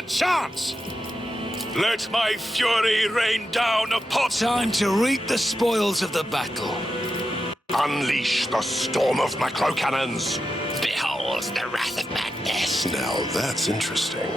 A chance! Let my fury rain down upon... Time to reap the spoils of the battle. Unleash the storm of macro cannons! Behold the wrath of madness! Now that's interesting.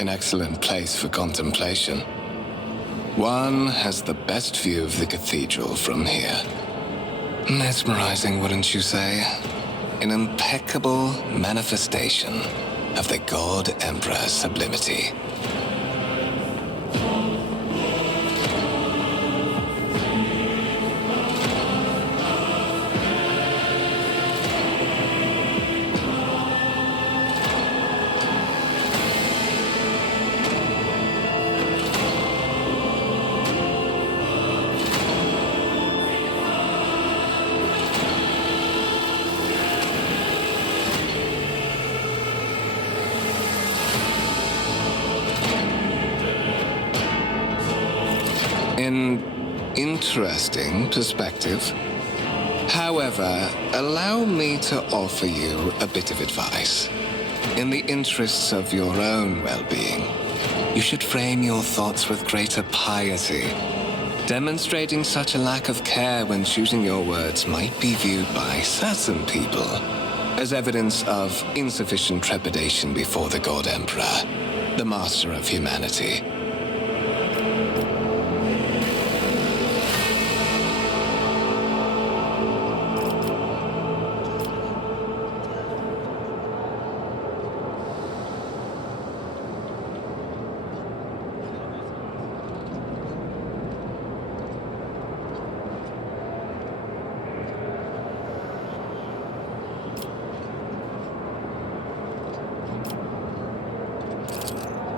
An excellent place for contemplation. One has the best view of the cathedral from here. Mesmerizing, wouldn't you say? An impeccable manifestation of the God Emperor's sublimity. An interesting perspective. However, allow me to offer you a bit of advice. In the interests of your own well-being, you should frame your thoughts with greater piety. Demonstrating such a lack of care when choosing your words might be viewed by certain people as evidence of insufficient trepidation before the God Emperor, the master of humanity.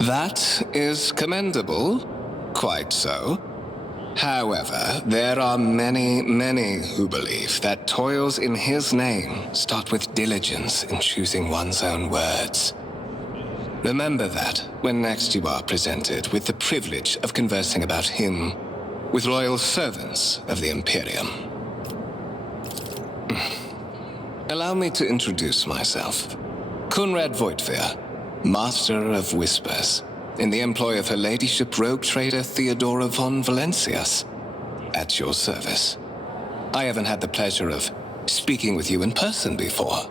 That is commendable, quite so. However, there are many who believe that toils in his name start with diligence in choosing one's own words. Remember that when next you are presented with the privilege of conversing about him with loyal servants of the Imperium. Allow me to introduce myself. Conrad Voigtveer, Master of Whispers, in the employ of Her Ladyship Rogue Trader Theodora von Valencias, at your service. I haven't had the pleasure of speaking with you in person before.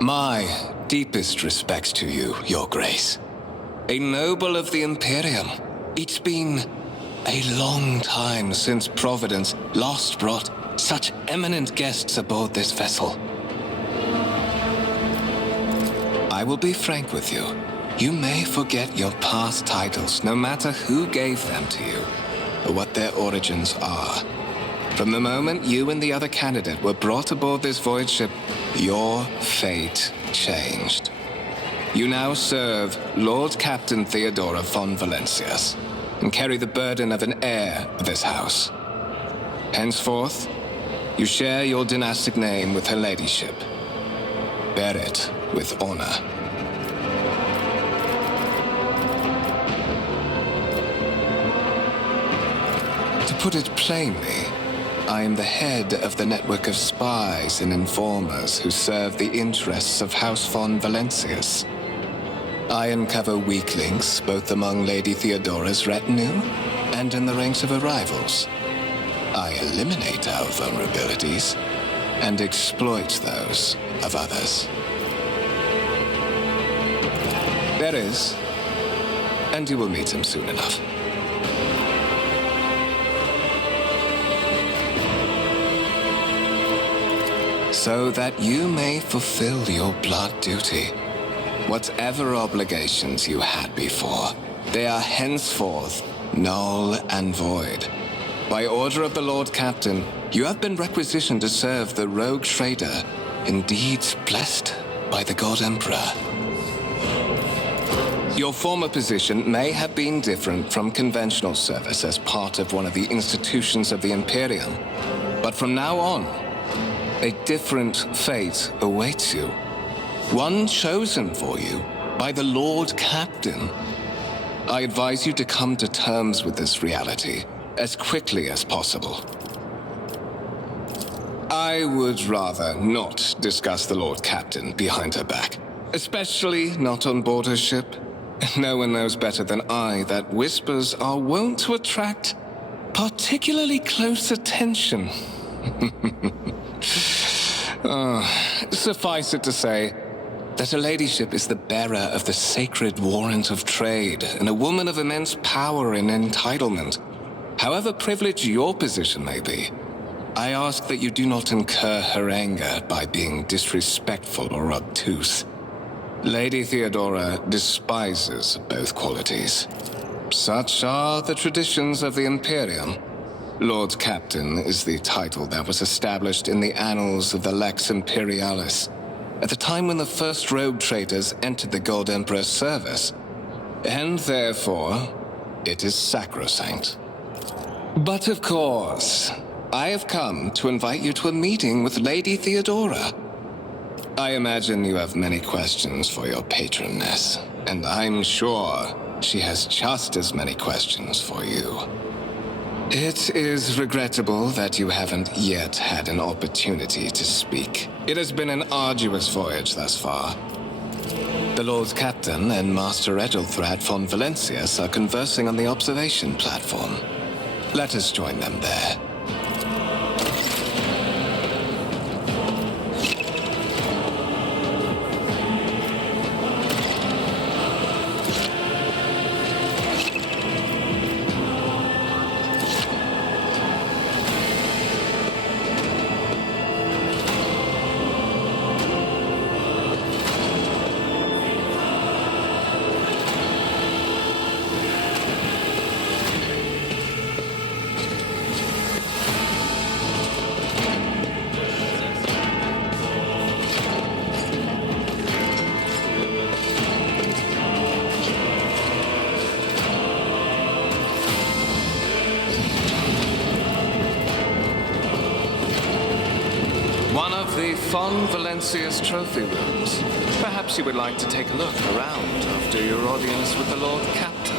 My deepest respects to you, Your Grace. A noble of the Imperium. It's been a long time since Providence last brought such eminent guests aboard this vessel. I will be frank with you. You may forget your past titles, no matter who gave them to you, or what their origins are. From the moment you and the other candidate were brought aboard this voyage ship, your fate changed. You now serve Lord Captain Theodora von Valencias, and carry the burden of an heir of this house. Henceforth, you share your dynastic name with Her Ladyship. Bear it with honor. To put it plainly, I am the head of the network of spies and informers who serve the interests of House von Valencias. I uncover weak links both among Lady Theodora's retinue and in the ranks of her rivals. I eliminate our vulnerabilities and exploit those of others. There is, and you will meet him soon enough. So that you may fulfill your blood duty. Whatever obligations you had before, they are henceforth null and void. By order of the Lord Captain, you have been requisitioned to serve the Rogue Trader, indeed blessed by the God Emperor. Your former position may have been different from conventional service as part of one of the institutions of the Imperium, but from now on, a different fate awaits you. One chosen for you by the Lord Captain. I advise you to come to terms with this reality as quickly as possible. I would rather not discuss the Lord Captain behind her back, especially not on board her ship. No one knows better than I that whispers are wont to attract particularly close attention Suffice it to say that her ladyship is the bearer of the sacred warrant of trade and a woman of immense power and entitlement. However privileged your position may be, I ask that you do not incur her anger by being disrespectful or obtuse. Lady Theodora despises both qualities. Such are the traditions of the Imperium. Lord Captain is the title that was established in the annals of the Lex Imperialis at the time when the first rogue traders entered the Gold Emperor's service, and therefore it is sacrosanct. But of course, I have come to invite you to a meeting with Lady Theodora. I imagine you have many questions for your patroness, and I'm sure she has just as many questions for you. It is regrettable that you haven't yet had an opportunity to speak. It has been an arduous voyage thus far. The Lord Captain and Master Edelthrad von Valencius are conversing on the observation platform. Let us join them there. One of the Von Valencius trophy rooms. Perhaps you would like to take a look around after your audience with the Lord Captain.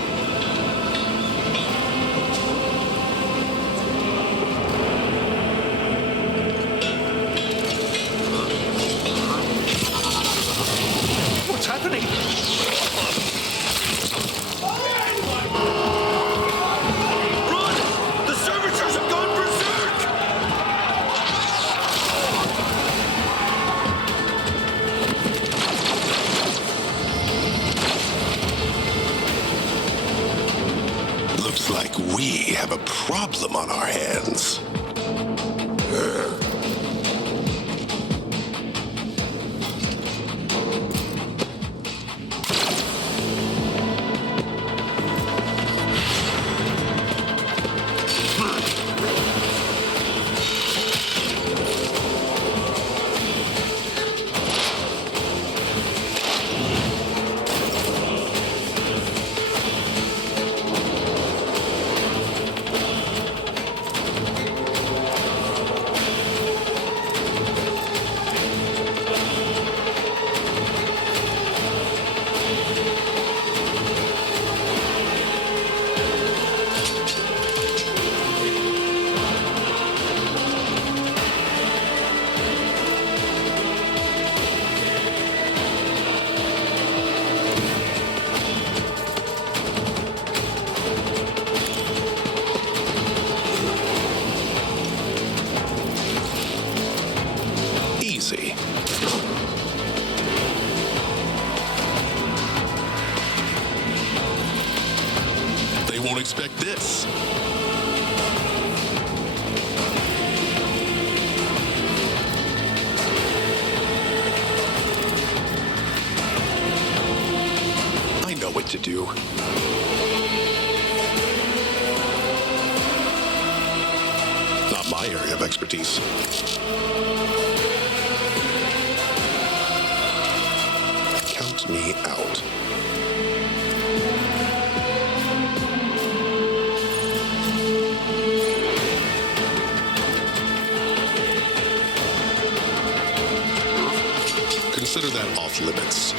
What's happening? Run! The servitors have gone berserk! Looks like we have a problem on our hands. Easy. They won't expect this. I know what to do. Not my area of expertise. Count me out. Consider that off limits.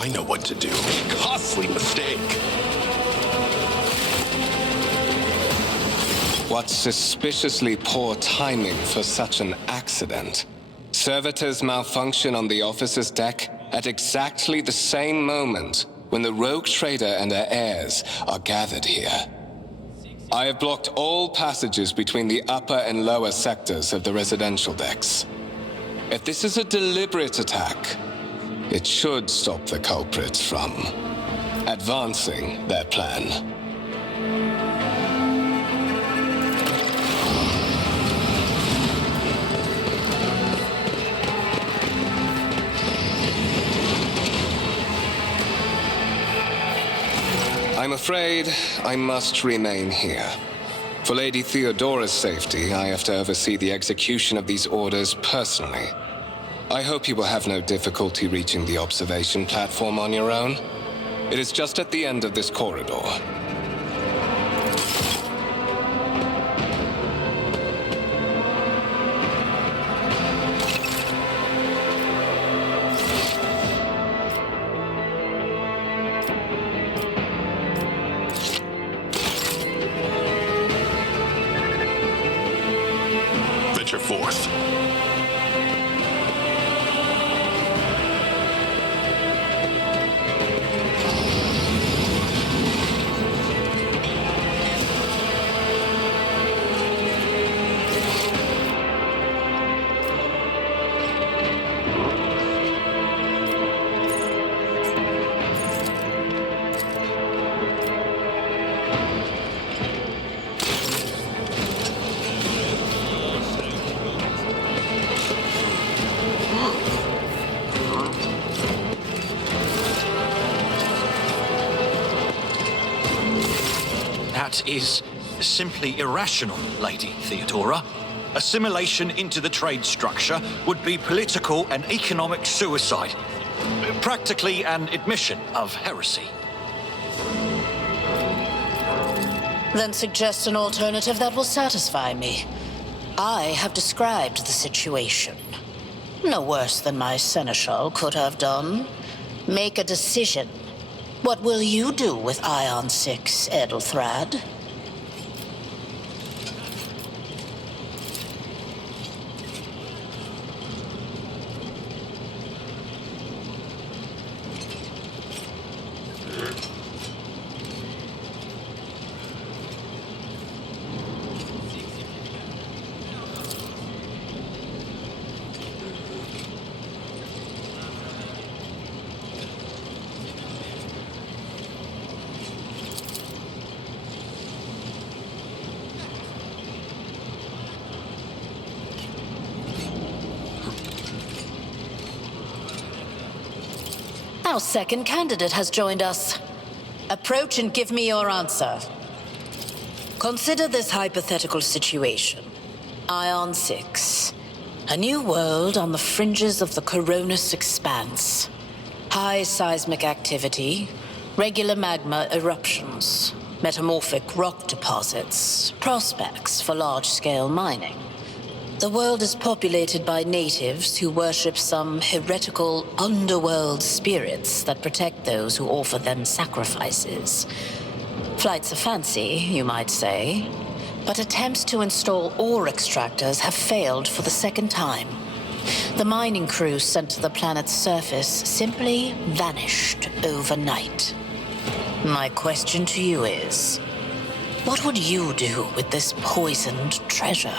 I know what to do. Costly mistake. What suspiciously poor timing for such an accident. Servitors malfunction on the officer's deck at exactly the same moment when the rogue trader and her heirs are gathered here. I have blocked all passages between the upper and lower sectors of the residential decks. If this is a deliberate attack, it should stop the culprits from advancing their plan. I'm afraid I must remain here. For Lady Theodora's safety, I have to oversee the execution of these orders personally. I hope you will have no difficulty reaching the observation platform on your own. It is just at the end of this corridor. Venture forth. That is simply irrational, Lady Theodora. Assimilation into the trade structure would be political and economic suicide. Practically an admission of heresy. Then suggest an alternative that will satisfy me. I have described the situation. No worse than my seneschal could have done. Make a decision. What will you do with Ion 6, Edelthrad? Our second candidate has joined us. Approach and give me your answer. Consider this hypothetical situation. Ion 6. A new world on the fringes of the Coronis expanse. High seismic activity, regular magma eruptions, metamorphic rock deposits, prospects for large-scale mining. The world is populated by natives who worship some heretical underworld spirits that protect those who offer them sacrifices. Flights of fancy, you might say, but attempts to install ore extractors have failed for the second time. The mining crews sent to the planet's surface simply vanished overnight. My question to you is, what would you do with this poisoned treasure?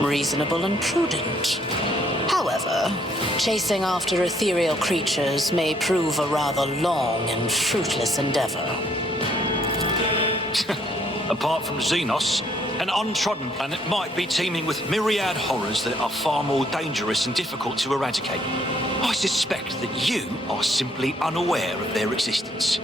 Reasonable and prudent. However, chasing after ethereal creatures may prove a rather long and fruitless endeavor. Apart from Xenos, An untrodden planet might be teeming with myriad horrors that are far more dangerous and difficult to eradicate. I suspect that you are simply unaware of their existence.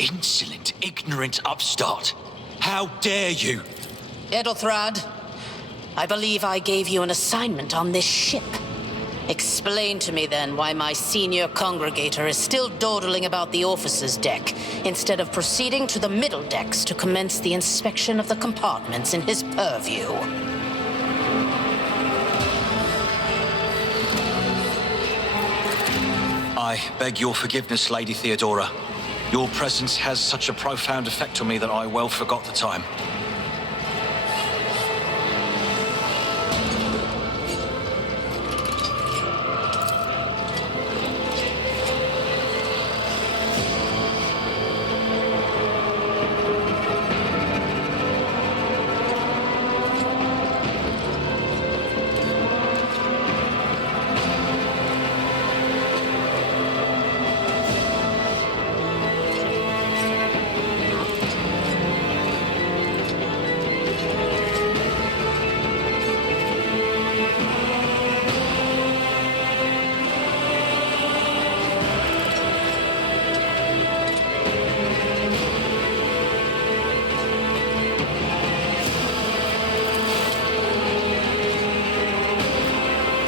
Insolent, ignorant upstart. How dare you? Edelthrad, I believe I gave you an assignment on this ship. Explain to me then why my senior congregator is still dawdling about the officer's deck, instead of proceeding to the middle decks to commence the inspection of the compartments in his purview. I beg your forgiveness, Lady Theodora. Your presence has such a profound effect on me that I well forgot the time.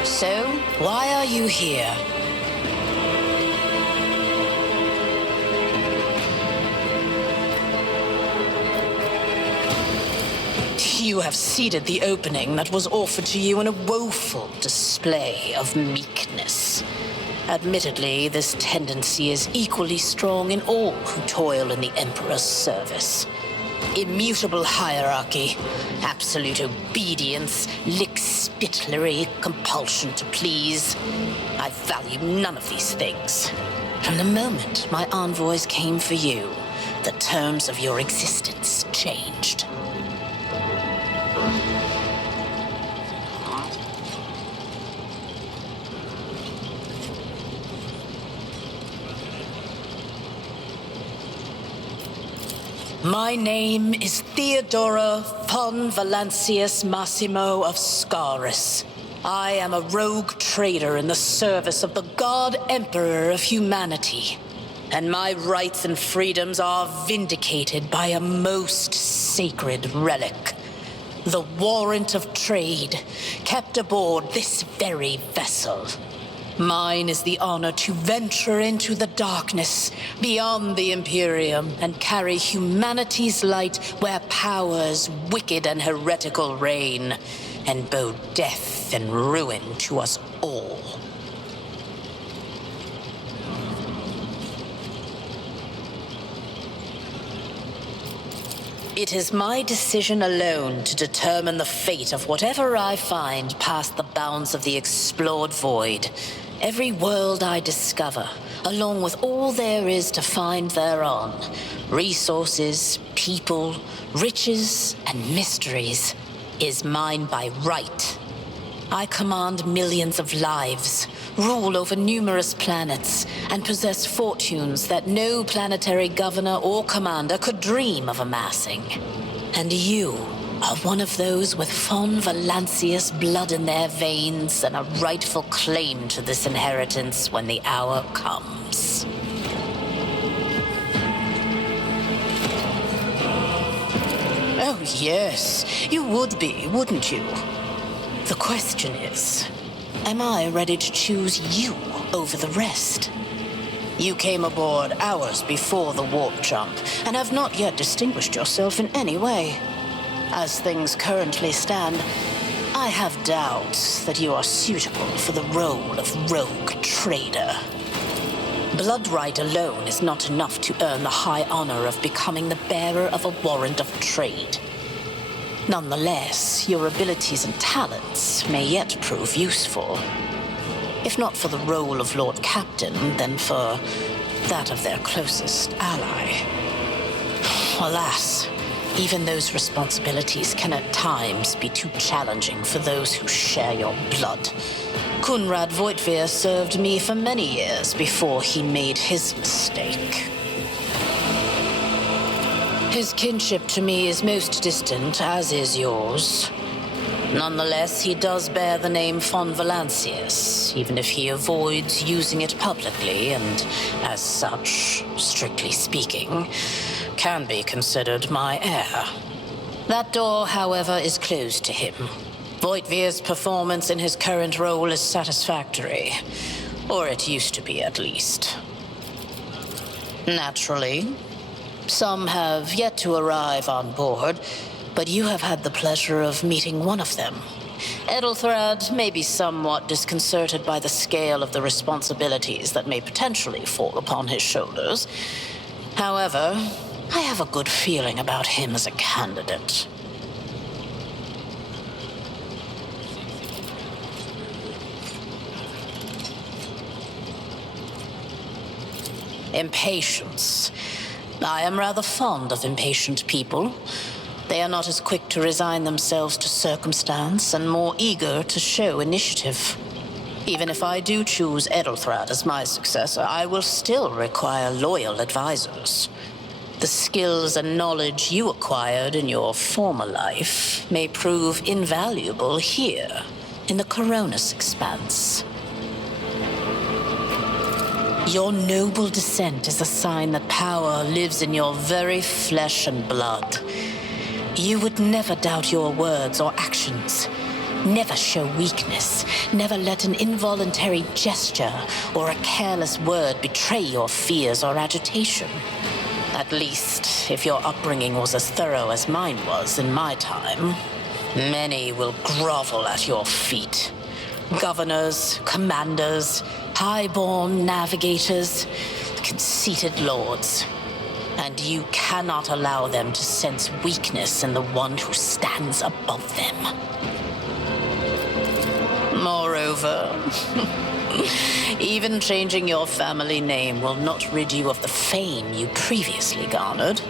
So, why are you here? You have seeded the opening that was offered to you in a woeful display of meekness. Admittedly, this tendency is equally strong in all who toil in the Emperor's service. Immutable hierarchy, absolute obedience, lickspittlery, compulsion to please. I value none of these things. From the moment my envoys came for you, the terms of your existence changed. My name is Theodora von Valancius Massimo of Scaris. I am a rogue trader in the service of the God Emperor of humanity. And my rights and freedoms are vindicated by a most sacred relic. The warrant of trade, kept aboard this very vessel. Mine is the honor to venture into the darkness, beyond the Imperium, and carry humanity's light where powers wicked and heretical reign, and bow death and ruin to us all. It is my decision alone to determine the fate of whatever I find past the bounds of the explored void. Every world I discover, along with all there is to find thereon, resources, people, riches, and mysteries, is mine by right. I command millions of lives, rule over numerous planets, and possess fortunes that no planetary governor or commander could dream of amassing. And you are one of those with von Valancius blood in their veins and a rightful claim to this inheritance when the hour comes. perhaps. Oh, yes, you would be, wouldn't you? The question is, am I ready to choose you over the rest? You came aboard hours before the warp jump and have not yet distinguished yourself in any way. As things currently stand, I have doubts that you are suitable for the role of rogue trader. Blood right alone is not enough to earn the high honor of becoming the bearer of a warrant of trade. Nonetheless, your abilities and talents may yet prove useful. If not for the role of Lord Captain, then for that of their closest ally. Alas, even those responsibilities can at times be too challenging for those who share your blood. Kunrad Voitvir served me for many years before he made his mistake. His kinship to me is most distant, as is yours. Nonetheless, he does bear the name von Valancius, even if he avoids using it publicly, and as such, strictly speaking, can be considered my heir. That door, however, is closed to him. Voitvir's performance in his current role is satisfactory, or it used to be at least. Naturally, some have yet to arrive on board, but you have had the pleasure of meeting one of them. Edelthrad may be somewhat disconcerted by the scale of the responsibilities that may potentially fall upon his shoulders. However, I have a good feeling about him as a candidate. Impatience. I am rather fond of impatient people. They are not as quick to resign themselves to circumstance and more eager to show initiative. Even if I do choose Edelthrad as my successor, I will still require loyal advisors. The skills and knowledge you acquired in your former life may prove invaluable here, in the Coronis Expanse. Your noble descent is a sign that power lives in your very flesh and blood. You would never doubt your words or actions, never show weakness, never let an involuntary gesture or a careless word betray your fears or agitation. At least, if your upbringing was as thorough as mine was in my time, many will grovel at your feet. Governors, commanders, highborn navigators, conceited lords. And you cannot allow them to sense weakness in the one who stands above them. Moreover, even changing your family name will not rid you of the fame you previously garnered.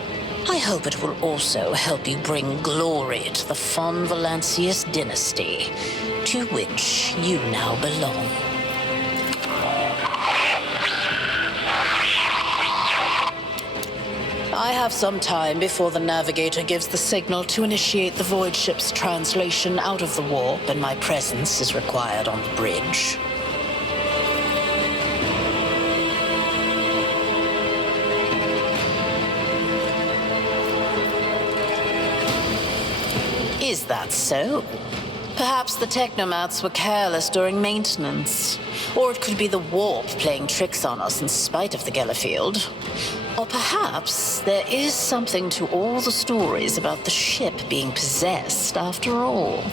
I hope it will also help you bring glory to the von Valancius dynasty, to which you now belong. I have some time before the navigator gives the signal to initiate the void ship's translation out of the warp, and my presence is required on the bridge. Is that so? Perhaps the technomats were careless during maintenance. Or it could be the warp playing tricks on us in spite of the Gellerfield. Or perhaps there is something to all the stories about the ship being possessed after all.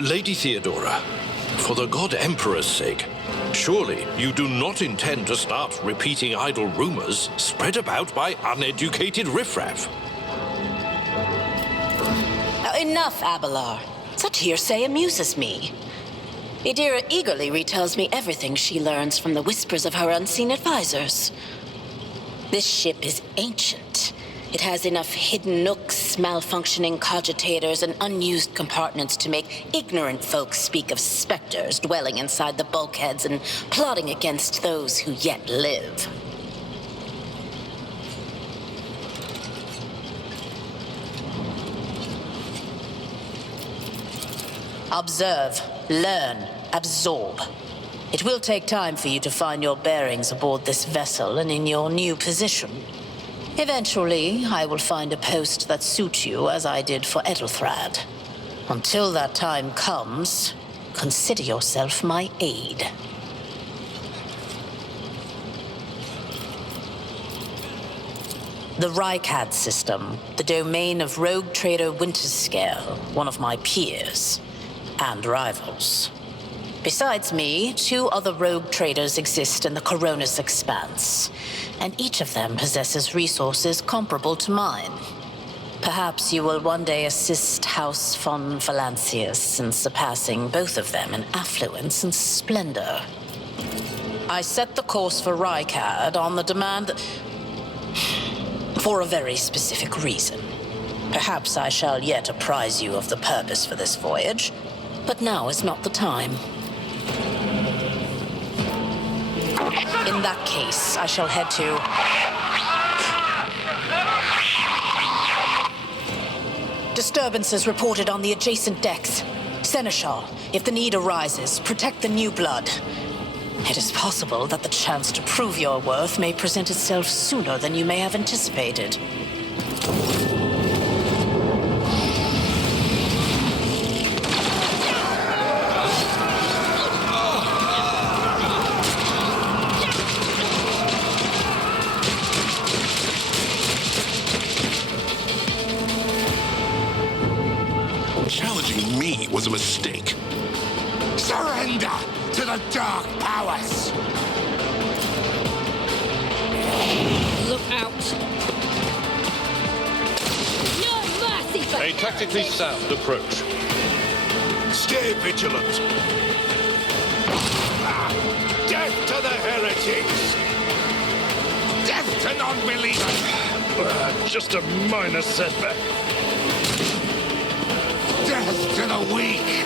Lady Theodora, for the God Emperor's sake, surely you do not intend to start repeating idle rumors spread about by uneducated riffraff. Enough, Abelard. Such hearsay amuses me. Idira eagerly retells me everything she learns from the whispers of her unseen advisors. This ship is ancient. It has enough hidden nooks, malfunctioning cogitators, and unused compartments to make ignorant folks speak of specters dwelling inside the bulkheads and plotting against those who yet live. Observe, learn, absorb. It will take time for you to find your bearings aboard this vessel and in your new position. Eventually, I will find a post that suits you as I did for Ethelthrad. Until that time comes, consider yourself my aide. The Rykad system, the domain of rogue trader Winterscale, one of my peers, and rivals. Besides me, 2 other rogue traders exist in the Coronis Expanse, and each of them possesses resources comparable to mine. Perhaps you will one day assist House von Valancius in surpassing both of them in affluence and splendor. I set the course for Rykad on the demand for a very specific reason. Perhaps I shall yet apprise you of the purpose for this voyage, but now is not the time. In that case, I shall head to... Disturbances reported on the adjacent decks. Seneschal, if the need arises, protect the new blood. It is possible that the chance to prove your worth may present itself sooner than you may have anticipated. Challenging me was a mistake. Surrender to the dark powers! Look out! No mercy for A tactically sound approach. Stay vigilant! Death to the heretics! Death to non-believers! Just a minor setback. Death to the weak!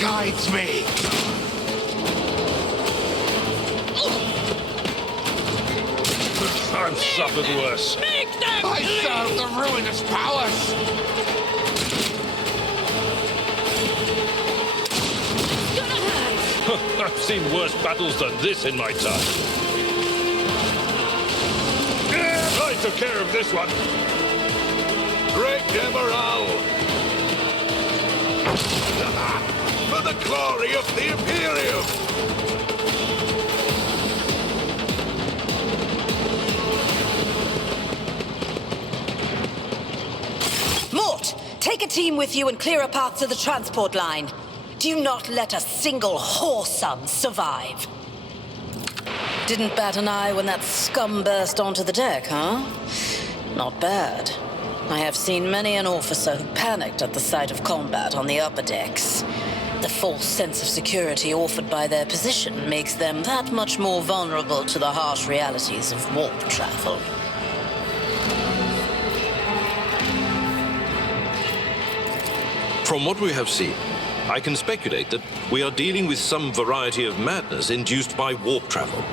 Guides me. I've suffered worse. I serve the ruinous powers. I've seen worse battles than this in my time. I took care of this one. Great Demoral. For the glory of the Imperium. Mort, take a team with you and clear a path to the transport line. Do not let a single whoreson survive. Didn't bat an eye when that scum burst onto the deck, huh? Not bad. I have seen many an officer who panicked at the sight of combat on the upper decks. The false sense of security offered by their position makes them that much more vulnerable to the harsh realities of warp travel. From what we have seen, I can speculate that we are dealing with some variety of madness induced by warp travel.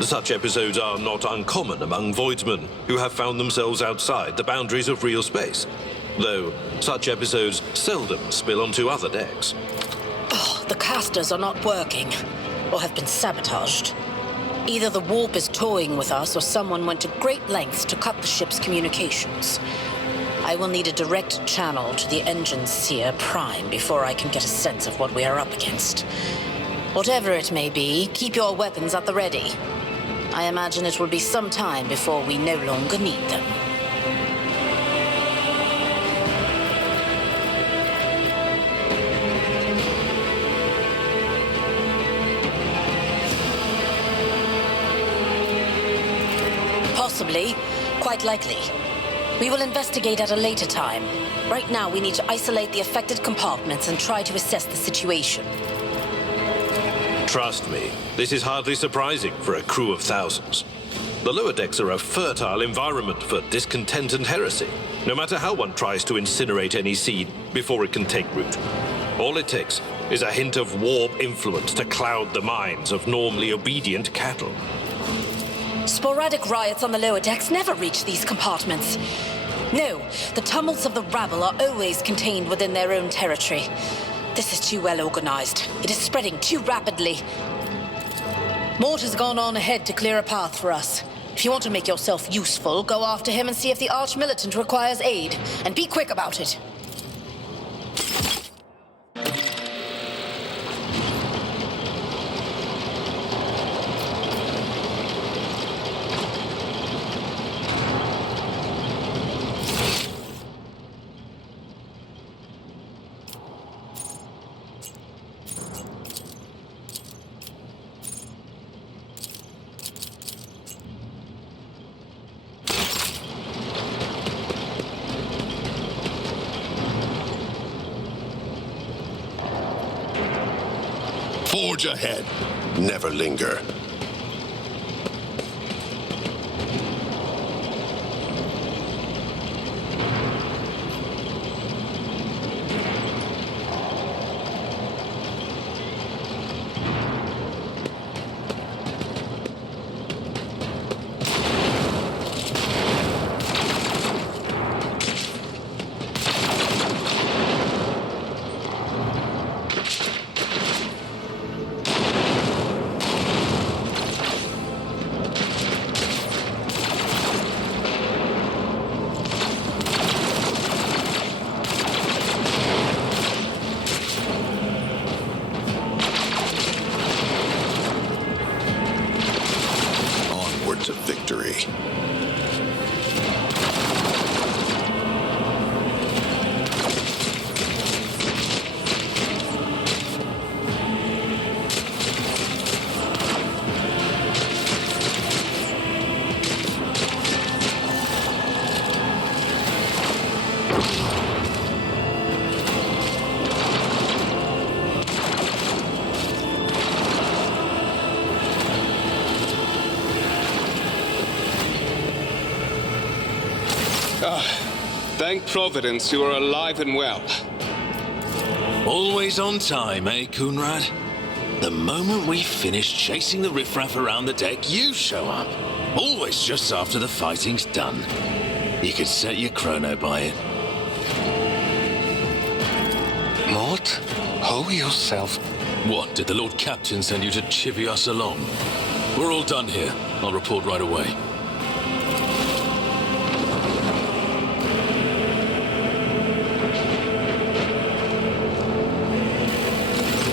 Such episodes are not uncommon among voidsmen who have found themselves outside the boundaries of real space, though such episodes seldom spill onto other decks. Oh, the casters are not working, or have been sabotaged. Either the warp is toying with us, or someone went to great lengths to cut the ship's communications. I will need a direct channel to the engine seer prime before I can get a sense of what we are up against. Whatever it may be, keep your weapons at the ready. I imagine it will be some time before we no longer need them. Possibly. Quite likely. We will investigate at a later time. Right now, we need to isolate the affected compartments and try to assess the situation. Trust me, this is hardly surprising for a crew of thousands. The lower decks are a fertile environment for discontent and heresy, no matter how one tries to incinerate any seed before it can take root. All it takes is a hint of warp influence to cloud the minds of normally obedient cattle. Sporadic riots on the lower decks never reach these compartments. No, the tumults of the rabble are always contained within their own territory. This is too well organized. It is spreading too rapidly. Mort has gone on ahead to clear a path for us. If you want to make yourself useful, go after him and see if the Arch-Militant requires aid. And be quick about it. Forge ahead. Never linger. To victory. Thank Providence you are alive and well. Always on time, eh, Coonrad? The moment we finish chasing the riffraff around the deck, you show up. Always just after the fighting's done. You could set your chrono by it. Mort, hold yourself. What, did the Lord Captain send you to chivvy us along? We're all done here. I'll report right away.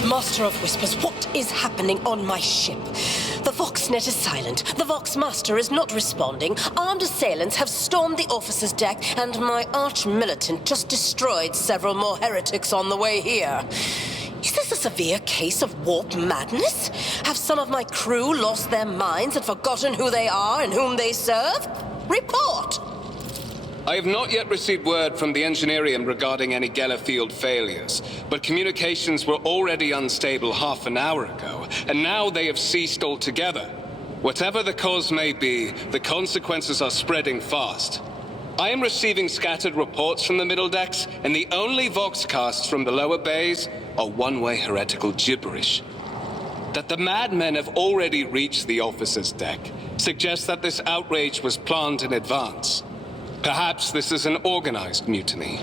Master of Whispers, what is happening on my ship? The Voxnet is silent. The Voxmaster is not responding. Armed assailants have stormed the officer's deck, and my arch-militant just destroyed several more heretics on the way here. Is this a severe case of warp madness? Have some of my crew lost their minds and forgotten who they are and whom they serve? Report! I have not yet received word from the Engineerium regarding any Geller field failures, but communications were already unstable half an hour ago, and now they have ceased altogether. Whatever the cause may be, the consequences are spreading fast. I am receiving scattered reports from the middle decks, and the only voxcasts from the lower bays are one-way heretical gibberish. That the madmen have already reached the officer's deck suggests that this outrage was planned in advance. Perhaps this is an organized mutiny.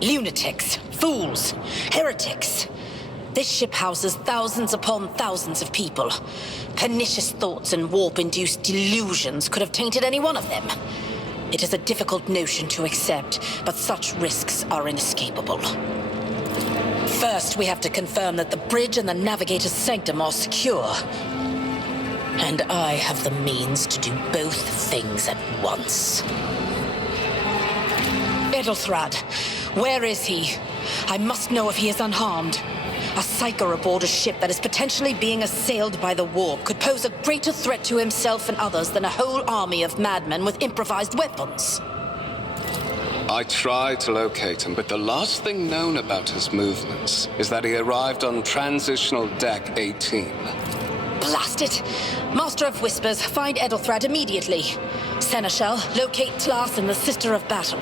Lunatics, fools, heretics. This ship houses thousands upon thousands of people. Pernicious thoughts and warp-induced delusions could have tainted any one of them. It is a difficult notion to accept, but such risks are inescapable. First, we have to confirm that the bridge and the navigator's sanctum are secure. And I have the means to do both things at once. Edelthrad. Where is he? I must know if he is unharmed. A psyker aboard a ship that is potentially being assailed by the warp could pose a greater threat to himself and others than a whole army of madmen with improvised weapons. I tried to locate him, but the last thing known about his movements is that he arrived on Transitional Deck 18. Blast it! Master of Whispers, find Edelthrad immediately. Seneschal, locate Tlas and the Sister of Battle.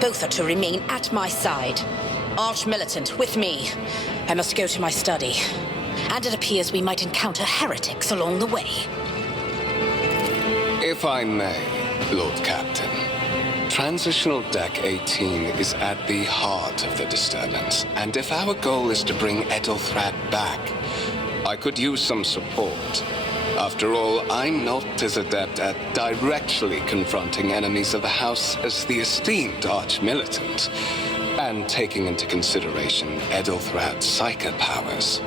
Both are to remain at my side. Arch-Militant, with me. I must go to my study. And it appears we might encounter heretics along the way. If I may, Lord Captain. Transitional Deck 18 is at the heart of the disturbance, and if our goal is to bring Edelthrad back, I could use some support. After all, I'm not as adept at directly confronting enemies of the House as the esteemed Arch-Militant, and taking into consideration Edelthrad's psychic powers.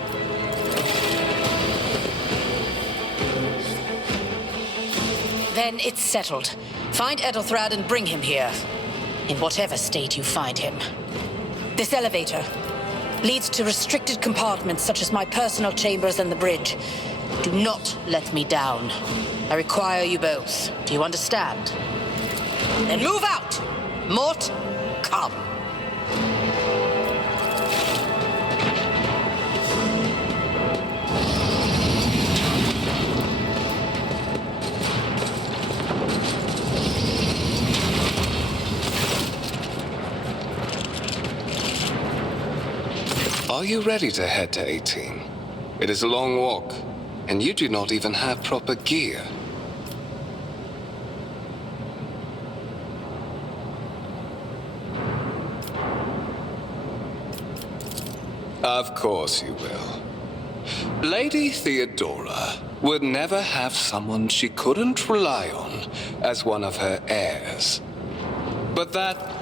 Then it's settled. Find Edelthrad and bring him here. In whatever state you find him. This elevator leads to restricted compartments such as my personal chambers and the bridge. Do not let me down. I require you both. Do you understand? Then move out! Mort, come. Are you ready to head to 18? It is a long walk, and you do not even have proper gear. Of course you will. Lady Theodora would never have someone she couldn't rely on as one of her heirs. But that...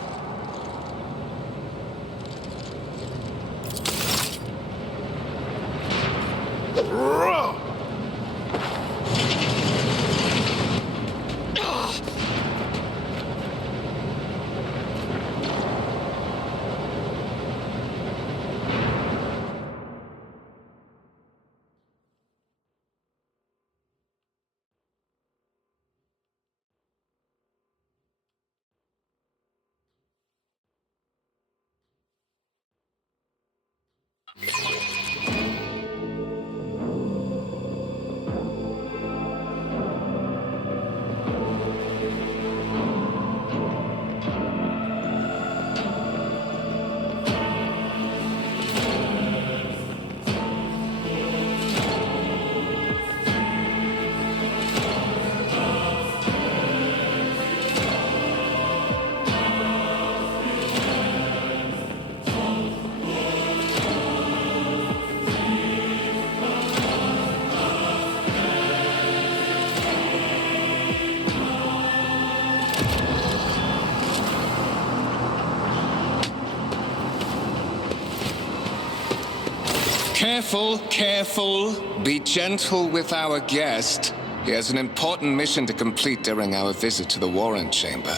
Careful, careful. Be gentle with our guest. He has an important mission to complete during our visit to the Warrant Chamber.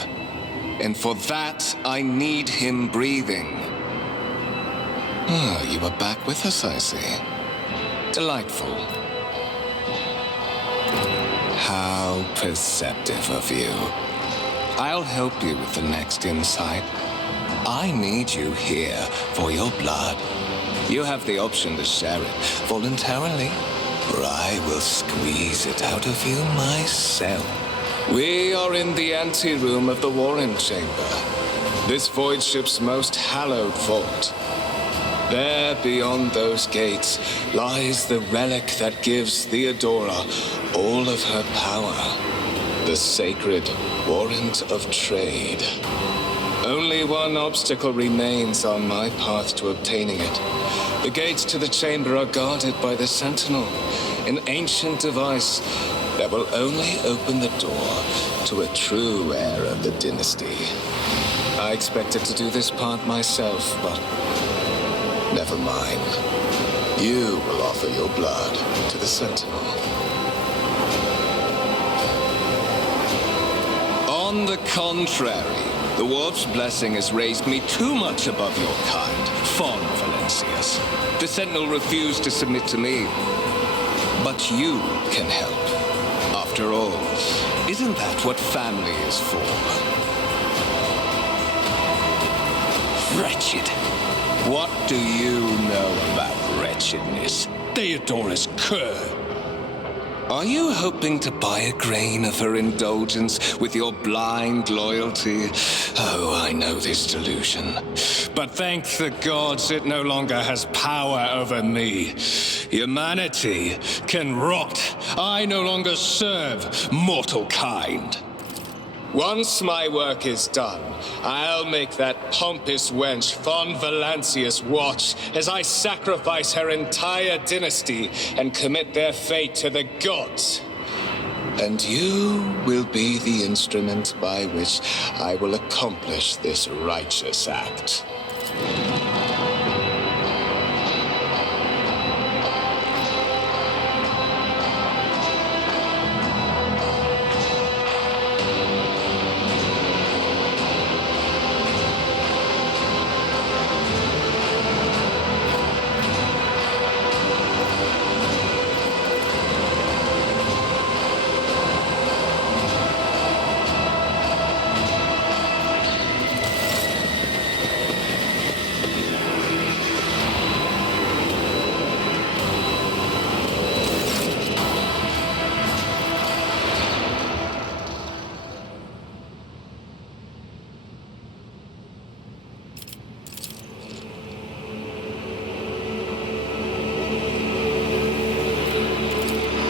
And for that, I need him breathing. Ah, you are back with us, I see. Delightful. How perceptive of you. I'll help you with the next insight. I need you here for your blood. You have the option to share it voluntarily, or I will squeeze it out of you myself. We are in the anteroom of the Warrant Chamber, this void ship's most hallowed vault. There, beyond those gates, lies the relic that gives Theodora all of her power, the sacred Warrant of Trade. Only one obstacle remains on my path to obtaining it. The gates to the chamber are guarded by the Sentinel, an ancient device that will only open the door to a true heir of the dynasty. I expected to do this part myself, but never mind. You will offer your blood to the Sentinel. On the contrary, The Dwarf's blessing has raised me too much above your kind, Fon Valencius. The Sentinel refused to submit to me. But you can help. After all, isn't that what family is for? Wretched. What do you know about wretchedness? Theodora's cur. Are you hoping to buy a grain of her indulgence with your blind loyalty? Oh, I know this delusion. But thank the gods it no longer has power over me. Humanity can rot. I no longer serve mortal kind. Once my work is done, I'll make that pompous wench Fon Valencius watch as I sacrifice her entire dynasty and commit their fate to the gods. And you will be the instrument by which I will accomplish this righteous act.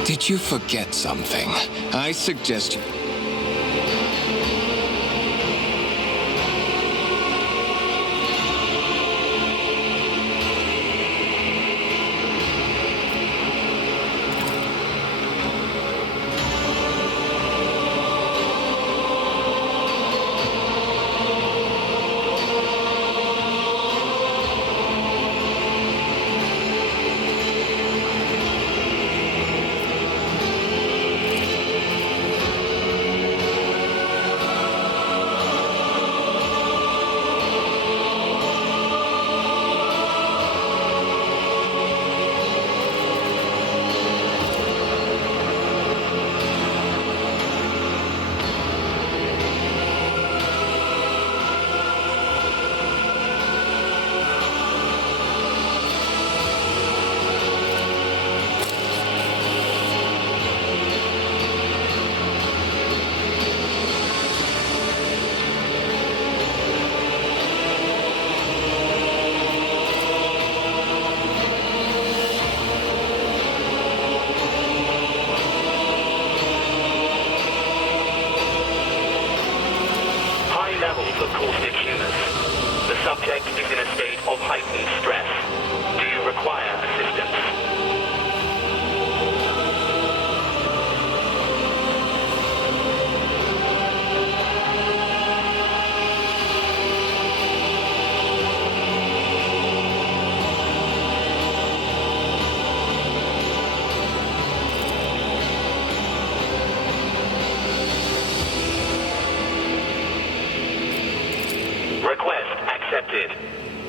Did you forget something? I suggest you...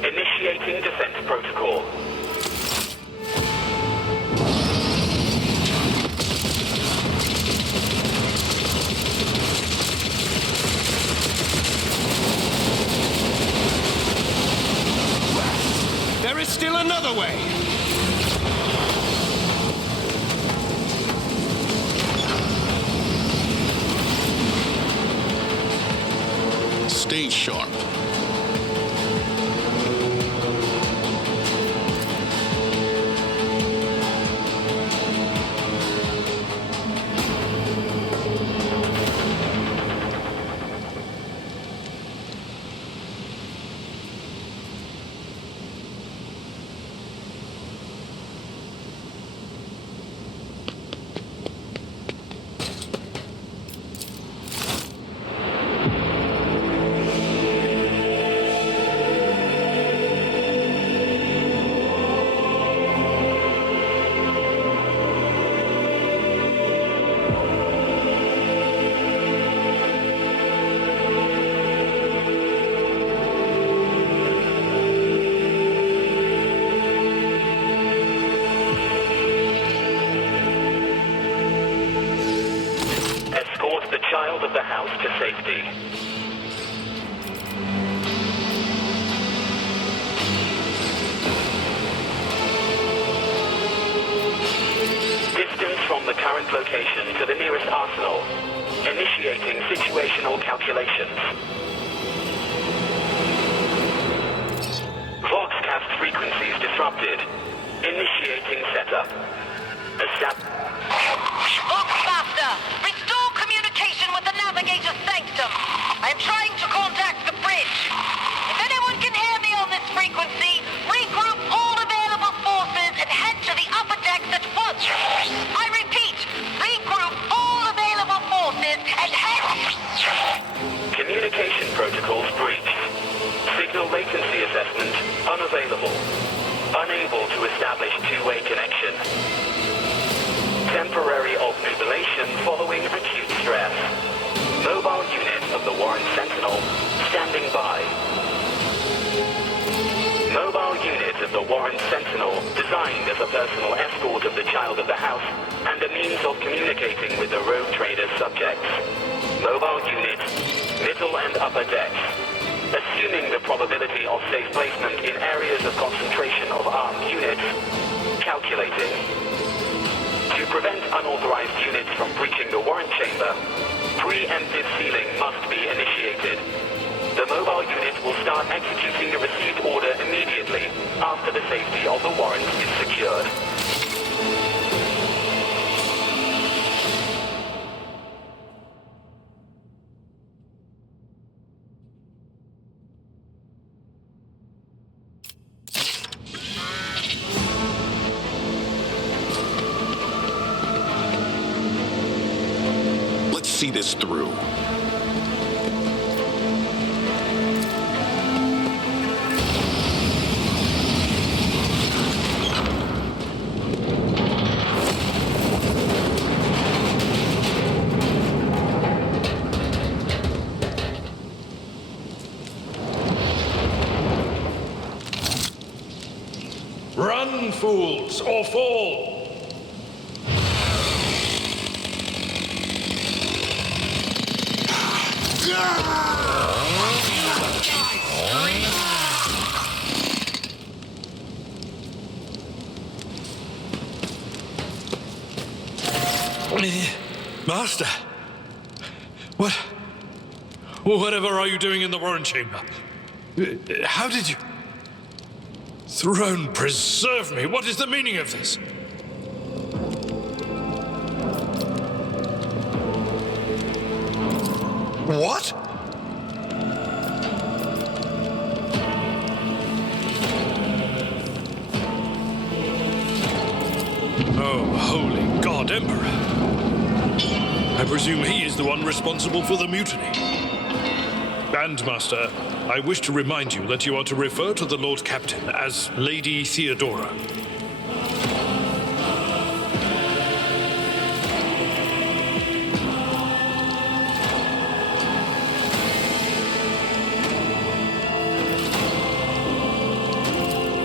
Initiating defense protocol. There is still another way! Stay sharp. warehouse to safety. Distance from the current location to the nearest arsenal. Initiating situational calculations. Voxcast frequencies disrupted. Initiating setup. Voxmaster, restore communication with the navigator's sanctum. I am trying to contact the bridge. If anyone can hear me on this frequency, regroup all available forces and head to the upper decks at once. I repeat, regroup all available forces and head... Communication protocols breached. Signal latency assessment unavailable. Unable to establish two-way connection. Temporary obnubilation following acute stress. Mobile unit of the Warren Sentinel standing by. Mobile unit of the Warren Sentinel designed as a personal escort of the child of the house and a means of communicating with the rogue trader's subjects. Mobile unit, middle and upper decks. Assuming the probability of safe placement in areas of concentration of armed units. Calculating. To prevent unauthorized units from breaching the warrant chamber, preemptive sealing must be initiated. The mobile unit will start executing the received order immediately after the safety of the warrant is secured. See this through. Run, fools, or fall! Master, whatever are you doing in the Warren Chamber? How did you... Throne preserve me, what is the meaning of this? What? Oh, holy God, Emperor. I presume he is the one responsible for the mutiny. And, Master, I wish to remind you that you are to refer to the Lord Captain as Lady Theodora.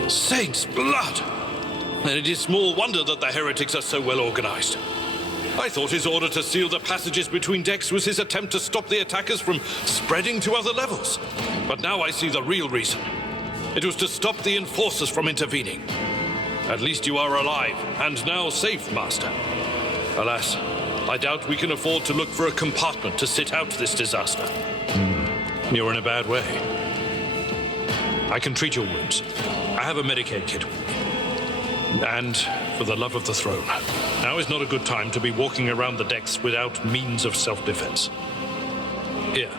Saints' blood! And it is small wonder that the heretics are so well organized. I thought his order to seal the passages between decks was his attempt to stop the attackers from spreading to other levels. But now I see the real reason. It was to stop the enforcers from intervening. At least you are alive, and now safe, Master. Alas, I doubt we can afford to look for a compartment to sit out this disaster. You're in a bad way. I can treat your wounds. I have a Medicaid kit. And for the love of the throne, now is not a good time to be walking around the decks without means of self-defense. Here.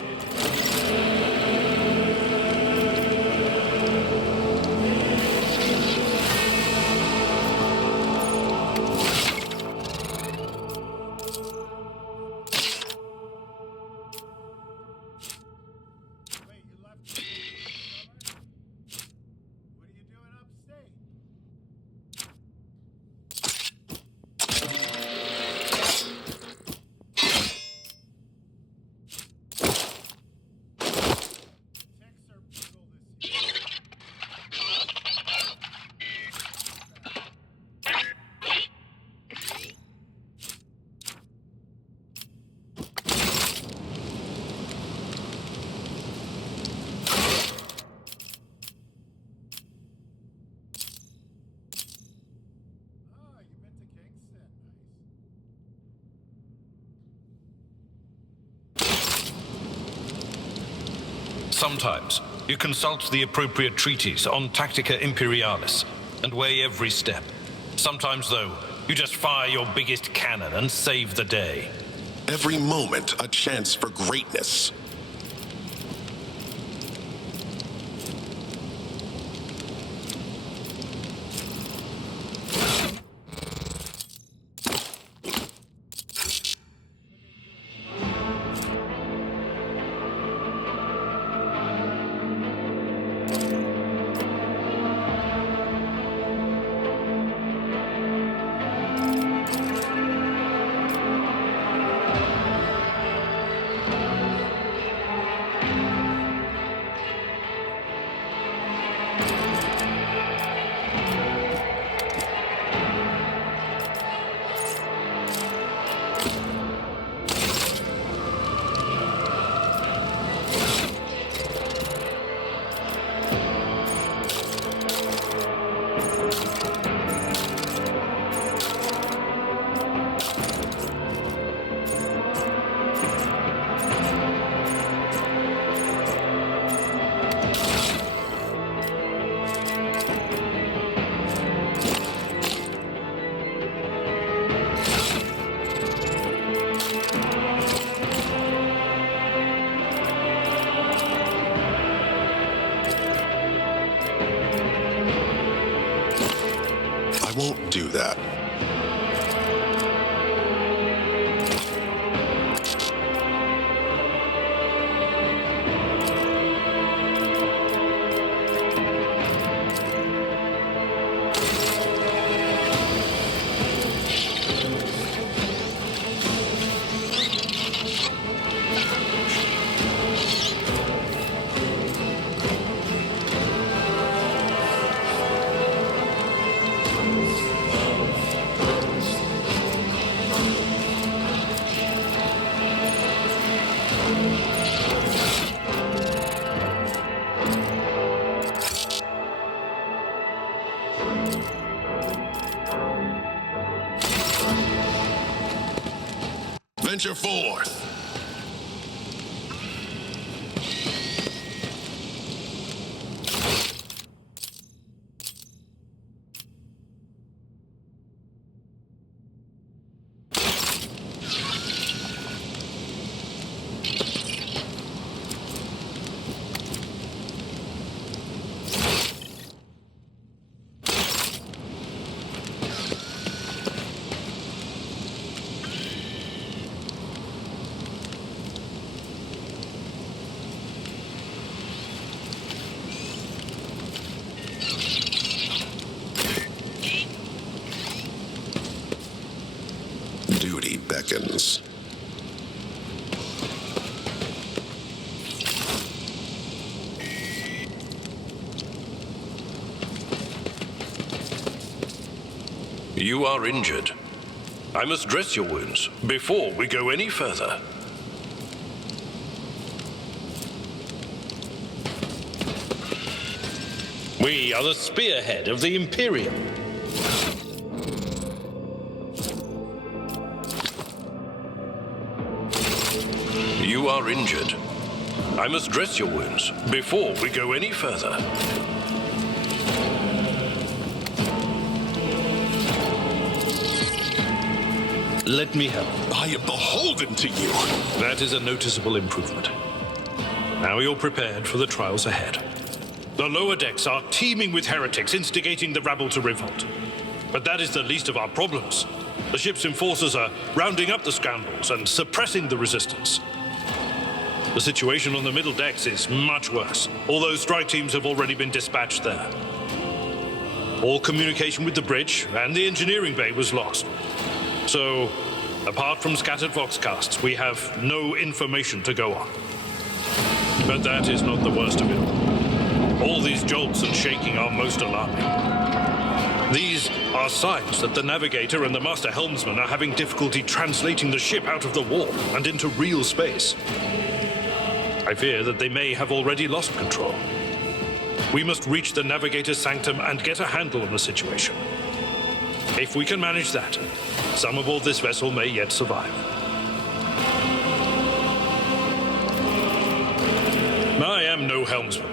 Sometimes you consult the appropriate treatise on Tactica Imperialis and weigh every step. Sometimes, though, you just fire your biggest cannon and save the day. Every moment a chance for greatness. Won't do that. Venture forth. Duty beckons. You are injured. I must dress your wounds before we go any further. We are the spearhead of the Imperium. You are injured. I must dress your wounds before we go any further. Let me help. I am beholden to you. That is a noticeable improvement. Now you're prepared for the trials ahead. The lower decks are teeming with heretics instigating the rabble to revolt. But that is the least of our problems. The ship's enforcers are rounding up the scoundrels and suppressing the resistance. The situation on the middle decks is much worse, although strike teams have already been dispatched there. All communication with the bridge and the engineering bay was lost. So, apart from scattered voxcasts, we have no information to go on. But that is not the worst of it all. All these jolts and shaking are most alarming. These are signs that the navigator and the master helmsman are having difficulty translating the ship out of the warp and into real space. I fear that they may have already lost control. We must reach the navigator's sanctum and get a handle on the situation. If we can manage that, some aboard this vessel may yet survive. I am no helmsman,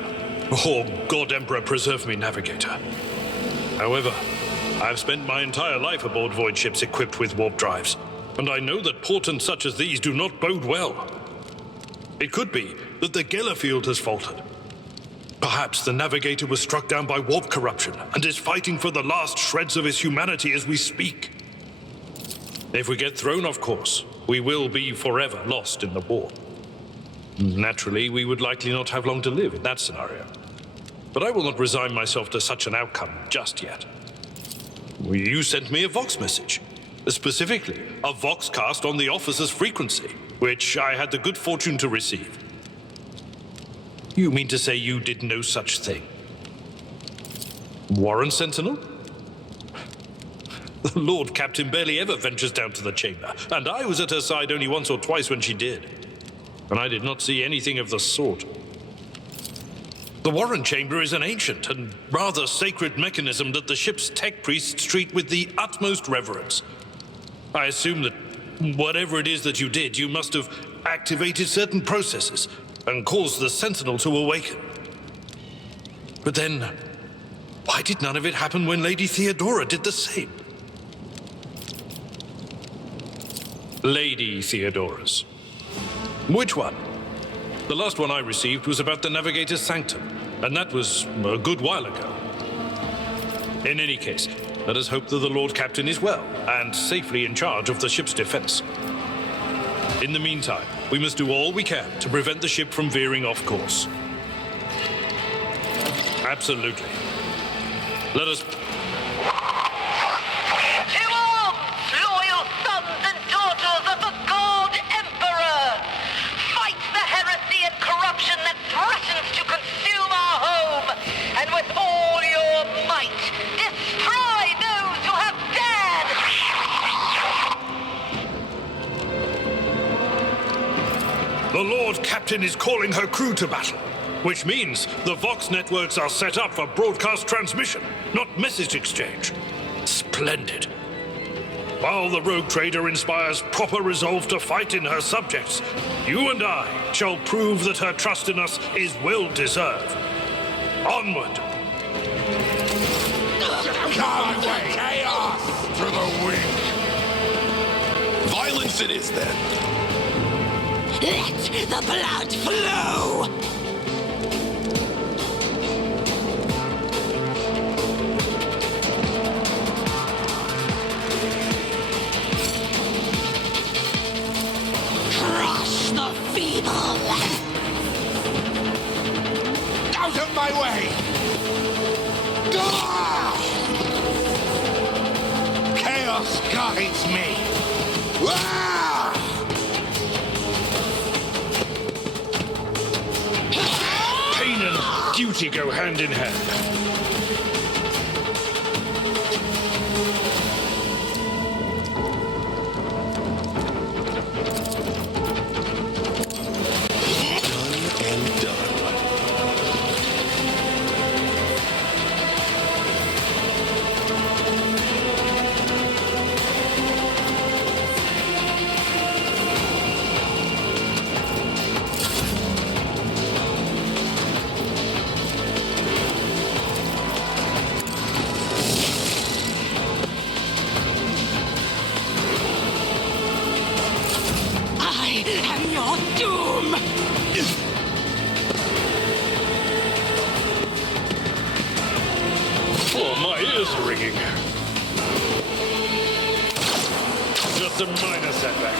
or God Emperor preserve me navigator. However, I've spent my entire life aboard void ships equipped with warp drives, and I know that portents such as these do not bode well. It could be that the Geller field has faltered. Perhaps the navigator was struck down by warp corruption and is fighting for the last shreds of his humanity as we speak. If we get thrown off course, we will be forever lost in the warp. Naturally, we would likely not have long to live in that scenario. But I will not resign myself to such an outcome just yet. You sent me a Vox message. Specifically, a Vox cast on the officer's frequency, which I had the good fortune to receive. You mean to say you did no such thing? Warren Sentinel? The Lord Captain barely ever ventures down to the chamber, and I was at her side only once or twice when she did. And I did not see anything of the sort. The Warren Chamber is an ancient and rather sacred mechanism that the ship's tech priests treat with the utmost reverence. I assume that whatever it is that you did, you must have activated certain processes and caused the Sentinel to awaken. But then, why did none of it happen when Lady Theodora did the same? Lady Theodora's. Which one? The last one I received was about the Navigator's Sanctum, and that was a good while ago. In any case, let us hope that the Lord Captain is well and safely in charge of the ship's defense. In the meantime, we must do all we can to prevent the ship from veering off course. Absolutely. Let us... To arms, loyal sons and daughters of the God Emperor! Fight the heresy and corruption that threatens to consume our home, and with all your might, destroy those who have dared! The Lord Captain is calling her crew to battle, which means the Vox networks are set up for broadcast transmission, not message exchange. Splendid. While the rogue trader inspires proper resolve to fight in her subjects, you and I shall prove that her trust in us is well-deserved. Onward! Come away! Chaos to the weak! Violence it is, then. Let the blood flow! Crush the feeble! Out of my way! Ah! Chaos guides me! Ah! Pain and duty go hand in hand. Ringing. Just a minor setback.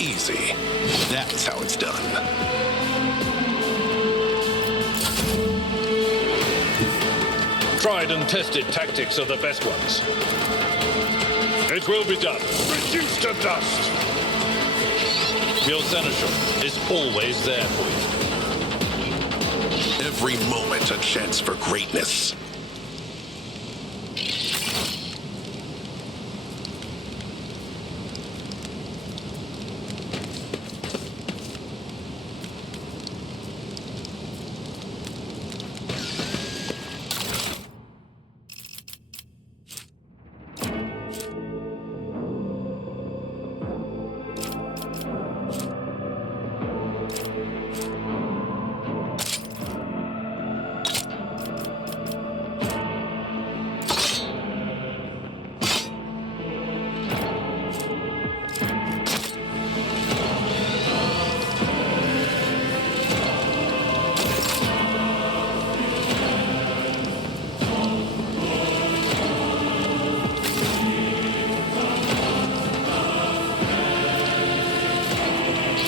Easy. That's how it's done. Tried and tested tactics are the best ones. It will be done. Reduced to dust. Your seneschal is always there for you. Every moment a chance for greatness.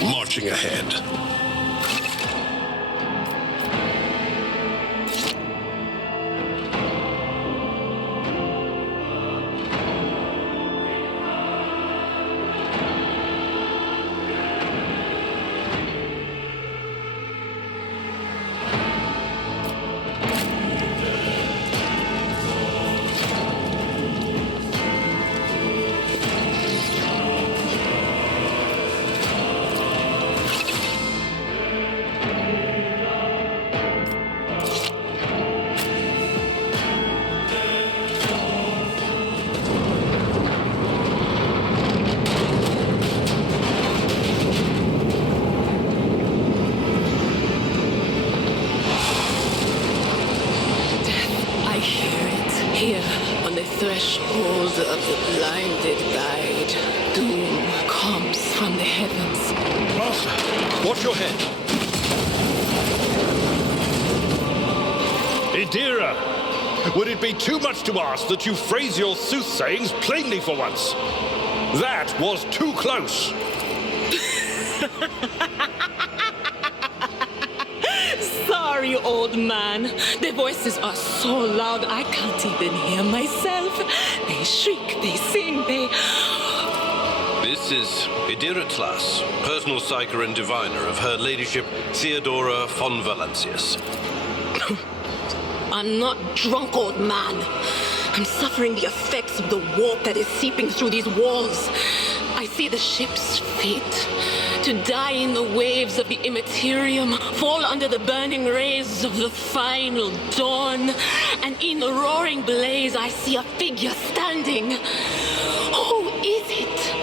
Marching ahead. Threshold of the blinded guide. Doom comes from the heavens. Master, watch your head. Idira, would it be too much to ask that you phrase your soothsayings plainly for once? That was too close. Sorry, old man. Their voices are so loud I can't even hear myself. They shriek, they sing, they... This is Idira Tlas, personal psyker and diviner of Her Ladyship Theodora von Valancius. I'm not drunk, old man. I'm suffering the effects of the warp that is seeping through these walls. I see the ship's fate. To die in the waves of the immaterium, fall under the burning rays of the final dawn. And in the roaring blaze, I see a figure standing. Who is it?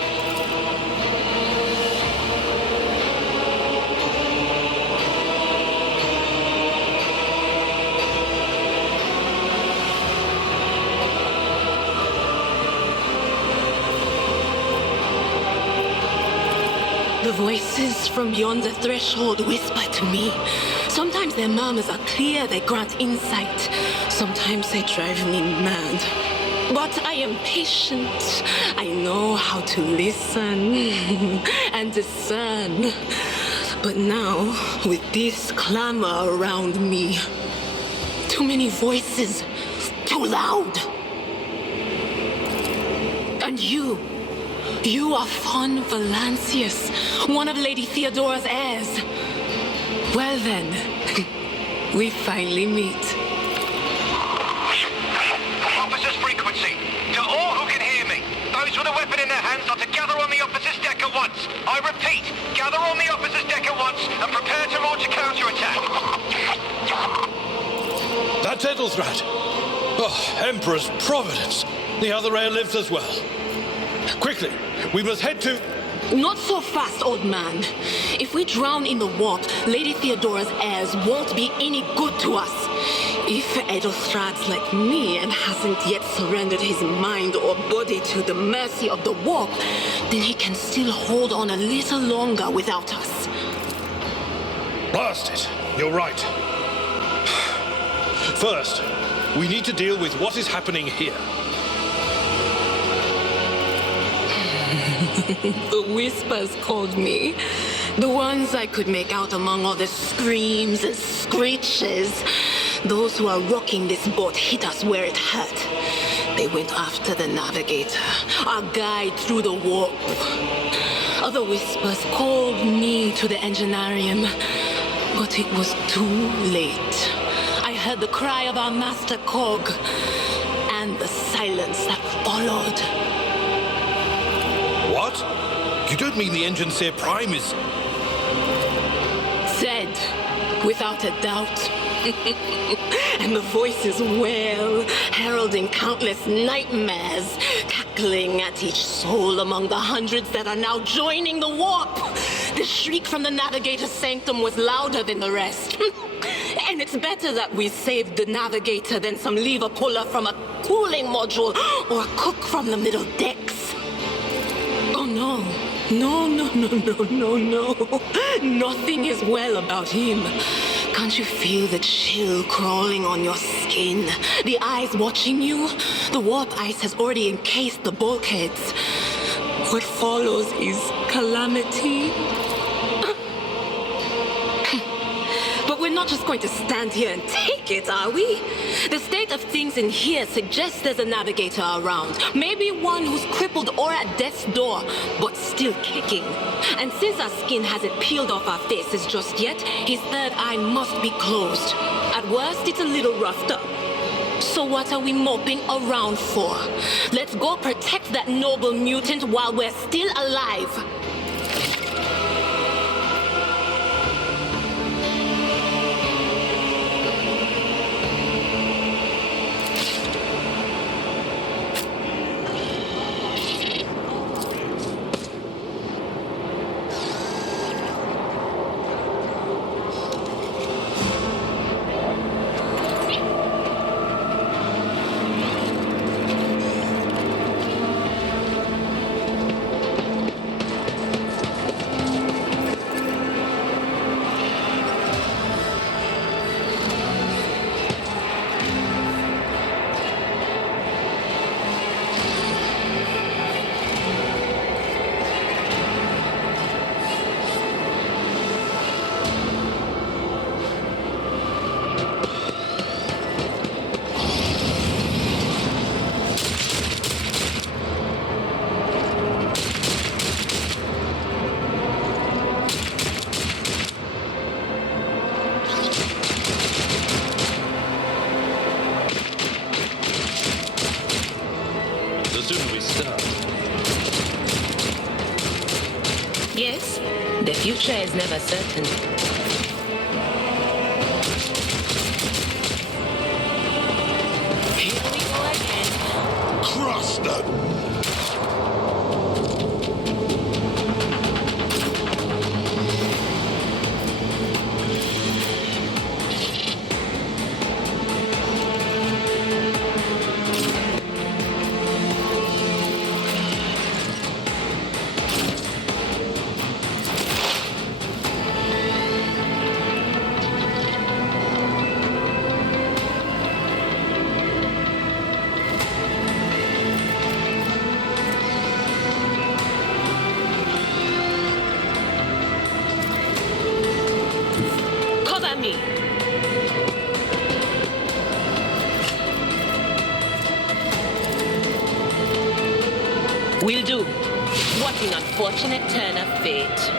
The voices from beyond the threshold whisper to me. Sometimes their murmurs are clear, they grant insight. Sometimes they drive me mad. But I am patient. I know how to listen and discern. But now, with this clamor around me, too many voices, too loud. And you are von Valancius, one of Lady Theodora's heirs. Well then, we finally meet. Officer's frequency. To all who can hear me, those with a weapon in their hands are to gather on the officer's deck at once. I repeat, gather on the officer's deck at once and prepare to launch a counterattack. That's Edelthrat. Oh, Emperor's Providence. The other heir lives as well. Quickly, we must head to... Not so fast, old man. If we drown in the warp, Lady Theodora's heirs won't be any good to us. If Edelthrat's like me and hasn't yet surrendered his mind or body to the mercy of the warp, then he can still hold on a little longer without us. Blast it. You're right. First, we need to deal with what is happening here. The whispers called me. The ones I could make out among all the screams and screeches. Those who are rocking this boat hit us where it hurt. They went after the navigator, our guide through the warp. Other whispers called me to the enginarium, but it was too late. I heard the cry of our master cog and the silence that followed. What? You don't mean the Enginseer Prime is... Dead, without a doubt. And the voices wail, heralding countless nightmares, cackling at each soul among the hundreds that are now joining the warp. The shriek from the navigator's sanctum was louder than the rest. And it's better that we saved the navigator than some lever puller from a cooling module or a cook from the middle decks. Oh no. No. Nothing is well about him. Can't you feel the chill crawling on your skin? The eyes watching you? The warp ice has already encased the bulkheads. What follows is calamity. not just going to stand here and take it, are we? The state of things in here suggests there's a navigator around. Maybe one who's crippled or at death's door, but still kicking. And since our skin hasn't peeled off our faces just yet, his third eye must be closed. At worst, it's a little roughed up. So what are we moping around for? Let's go protect that noble mutant while we're still alive. Yes, the future is never certain. Here we go again. Cross them! Will do. What an unfortunate turn of fate.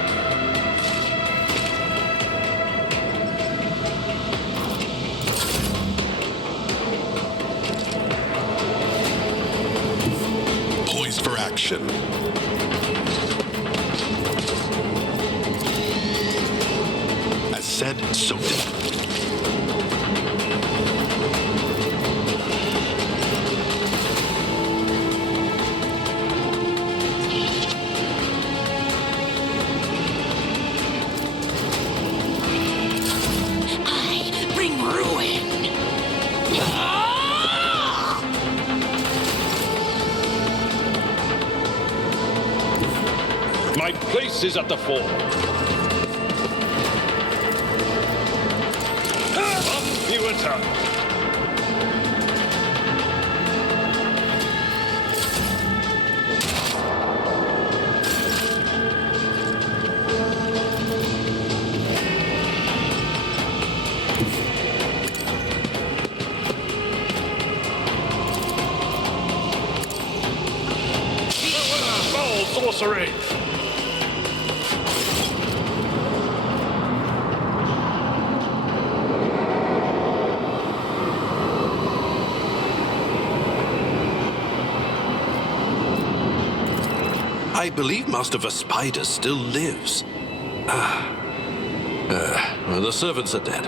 Poised for action. As said, so done. My place is at the fore. Up you attack. Foul sorcery! I believe Master Vespider still lives. Well, the servants are dead,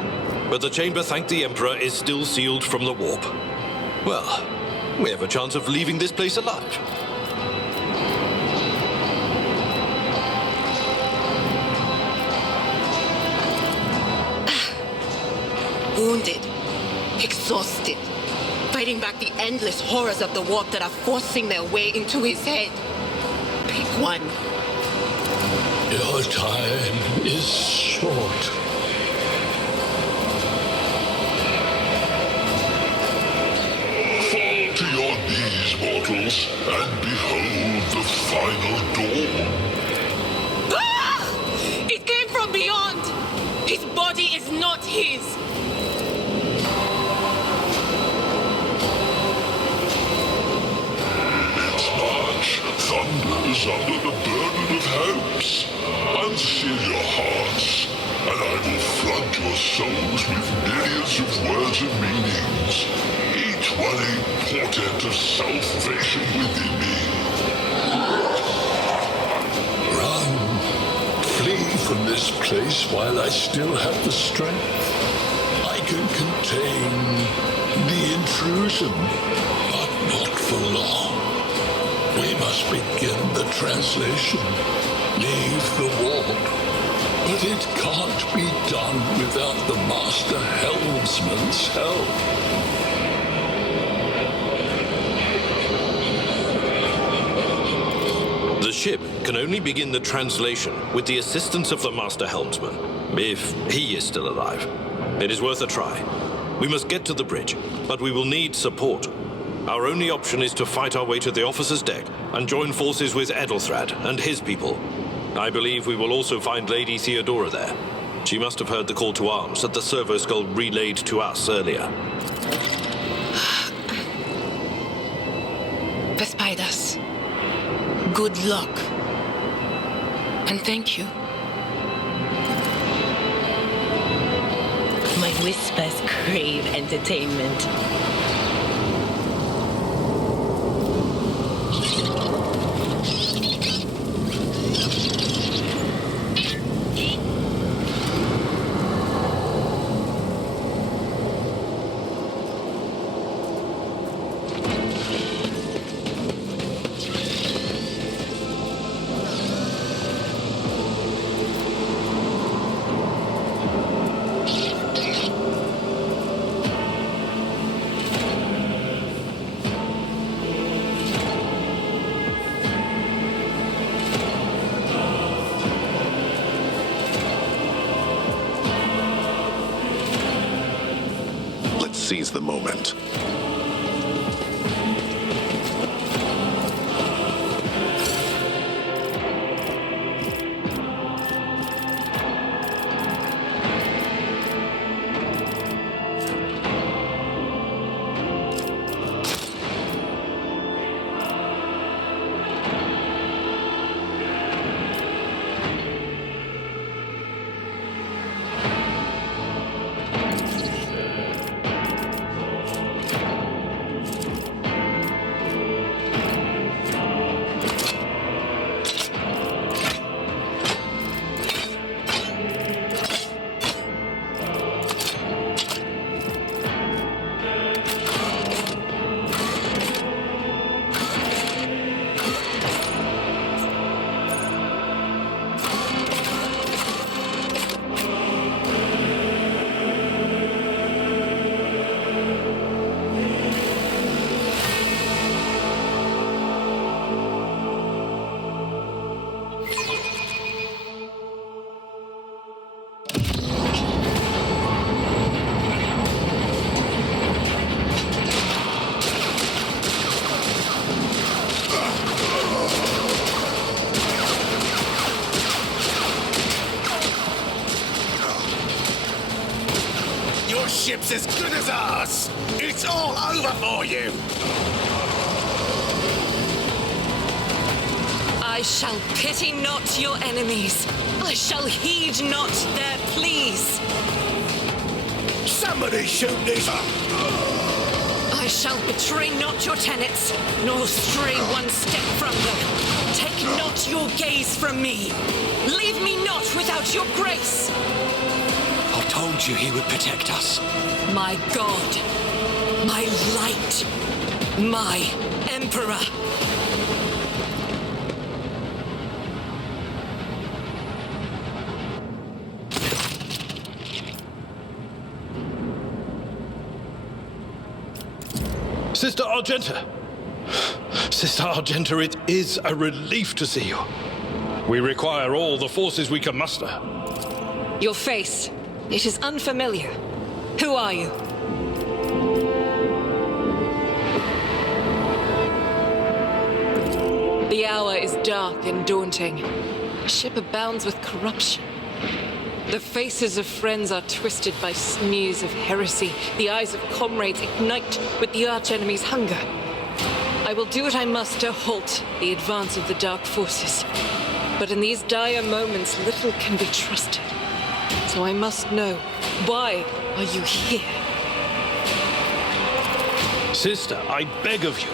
but the chamber, thank the Emperor, is still sealed from the warp. Well, we have a chance of leaving this place alive. Wounded, exhausted, fighting back the endless horrors of the warp that are forcing their way into his head. Pick one. Your time is short. Fall to your knees, mortals, and behold the final dawn. Ah! It came from beyond! His body is not his! was under the burden of hopes. Unseal your hearts, and I will flood your souls with millions of words and meanings, each one a portent of salvation within me. Run! Flee from this place while I still have the strength. I can contain the intrusion, but not for long. We must begin the translation. Leave the warp. But it can't be done without the Master Helmsman's help. The ship can only begin the translation with the assistance of the Master Helmsman, if he is still alive. It is worth a try. We must get to the bridge, but we will need support. Our only option is to fight our way to the officer's deck and join forces with Edelthrad and his people. I believe we will also find Lady Theodora there. She must have heard the call to arms that the servo skull relayed to us earlier. Vespidas, good luck. And thank you. My whispers crave entertainment. Seize the moment. Ship's as good as ours! It's all over for you! I shall pity not your enemies. I shall heed not their pleas. Somebody shoot these up! I shall betray not your tenets, nor stray one step from them. Take not your gaze from me. Leave me not without your grace. I told you he would protect us. My God, my light, my Emperor. Sister Argenta! Sister Argenta, it is a relief to see you. We require all the forces we can muster. Your face, it is unfamiliar. Who are you? The hour is dark and daunting. The ship abounds with corruption. The faces of friends are twisted by sneers of heresy. The eyes of comrades ignite with the archenemy's hunger. I will do what I must to halt the advance of the Dark Forces. But in these dire moments, little can be trusted. So I must know, why are you here? Sister, I beg of you.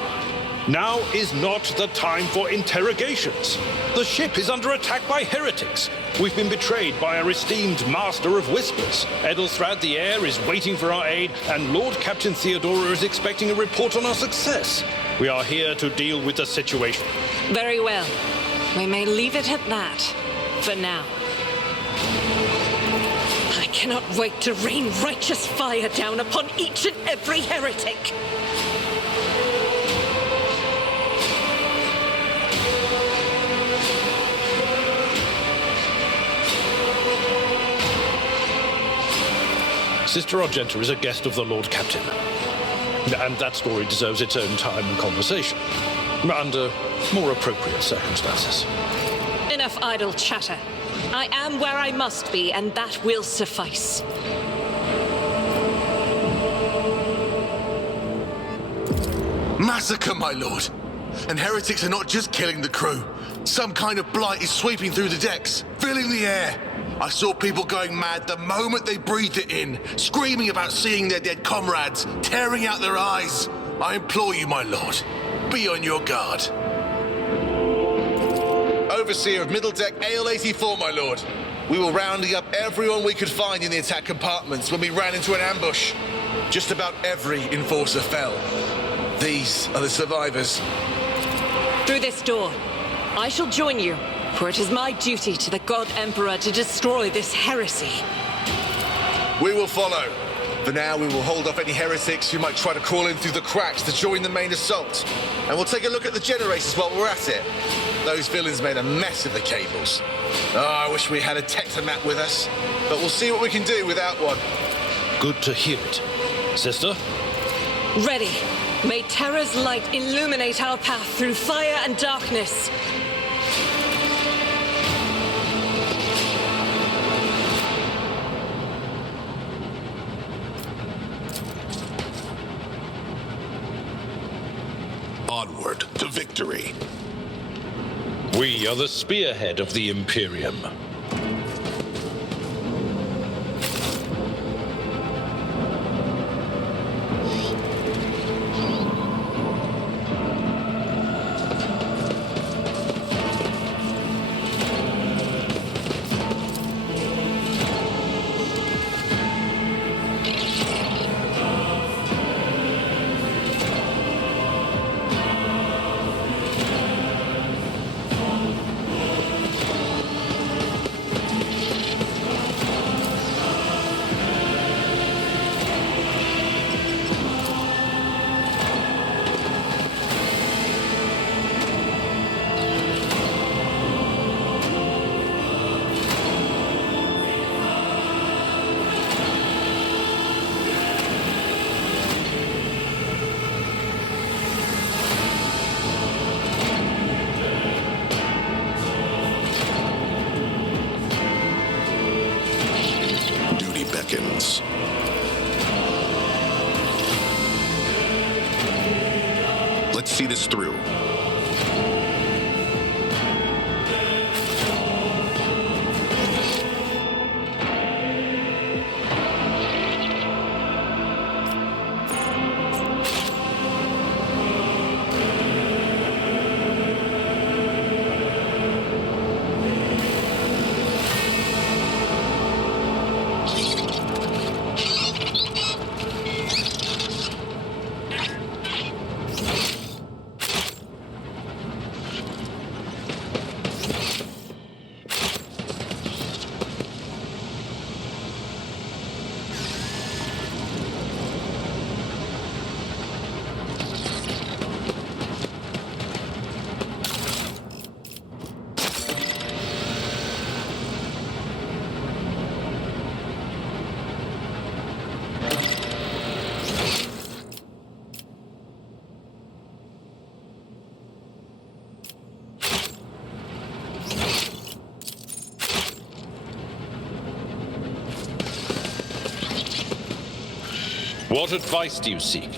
Now is not the time for interrogations. The ship is under attack by heretics. We've been betrayed by our esteemed Master of Whispers. Edelthrad the Heir is waiting for our aid, and Lord Captain Theodora is expecting a report on our success. We are here to deal with the situation. Very well. We may leave it at that, for now. I cannot wait to rain righteous fire down upon each and every heretic. Sister Argenta is a guest of the Lord Captain. And that story deserves its own time and conversation. Under more appropriate circumstances. Enough idle chatter. I am where I must be, and that will suffice. Massacre, my lord. And heretics are not just killing the crew. Some kind of blight is sweeping through the decks, filling the air. I saw people going mad the moment they breathed it in, screaming about seeing their dead comrades, tearing out their eyes. I implore you, my lord, be on your guard. Overseer of Middle Deck AL-84, my lord. We were rounding up everyone we could find in the attack compartments when we ran into an ambush. Just about every enforcer fell. These are the survivors. Through this door. I shall join you, for it is my duty to the God Emperor to destroy this heresy. We will follow. For now, we will hold off any heretics who might try to crawl in through the cracks to join the main assault. And we'll take a look at the generators while we're at it. Those villains made a mess of the cables. Oh, I wish we had a Tectomat with us. But we'll see what we can do without one. Good to hear it. Sister? Ready. May Terra's light illuminate our path through fire and darkness. Onward to victory. We are the spearhead of the Imperium. Beckons. Let's see this through. What advice do you seek?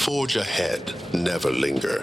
Forge ahead, never linger.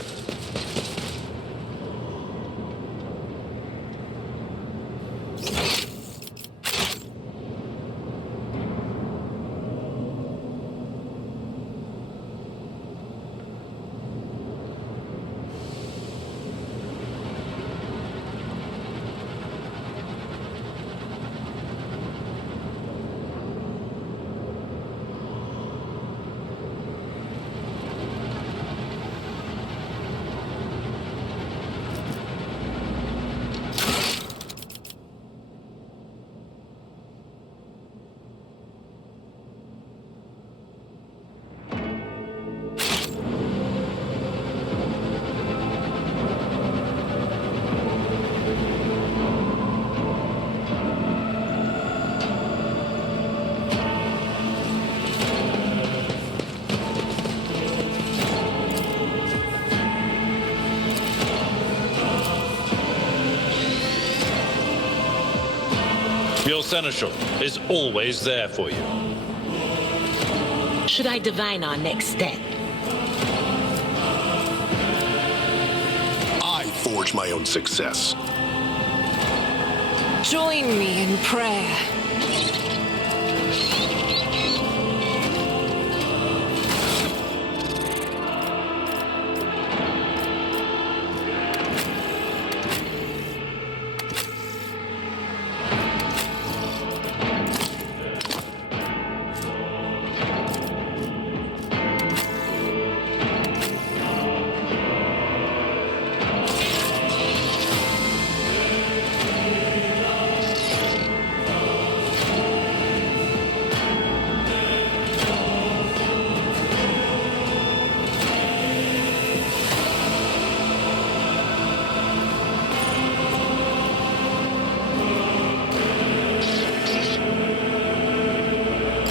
Your seneschal is always there for you. Should I divine our next step? I forge my own success. Join me in prayer.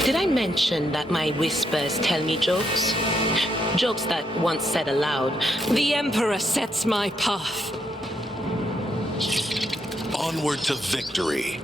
Did I mention that my whispers tell me jokes? Jokes that once said aloud, The Emperor sets my path. Onward to victory.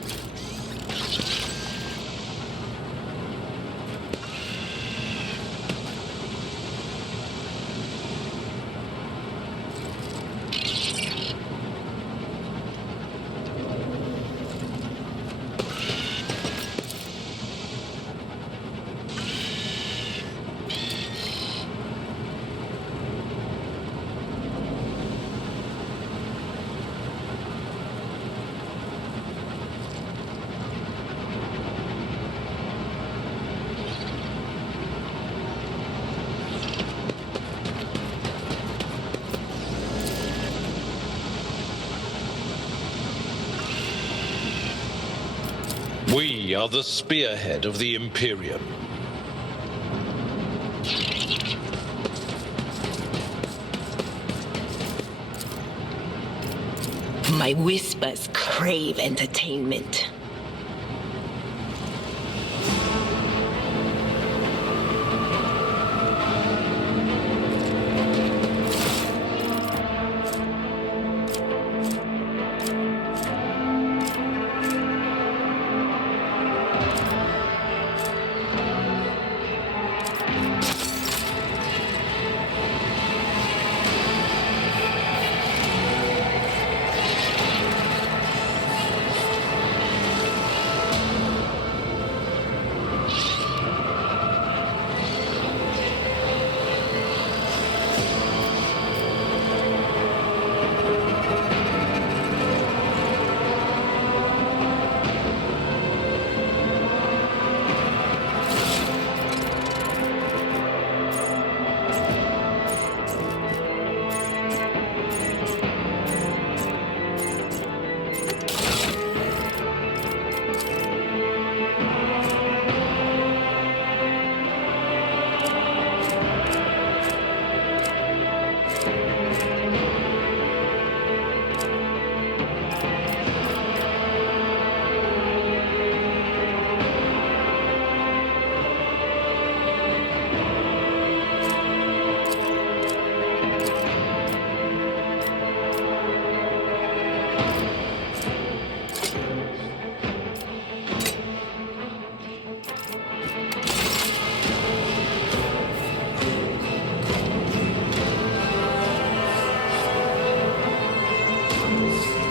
We are the spearhead of the Imperium. My whispers crave entertainment. Warhammer.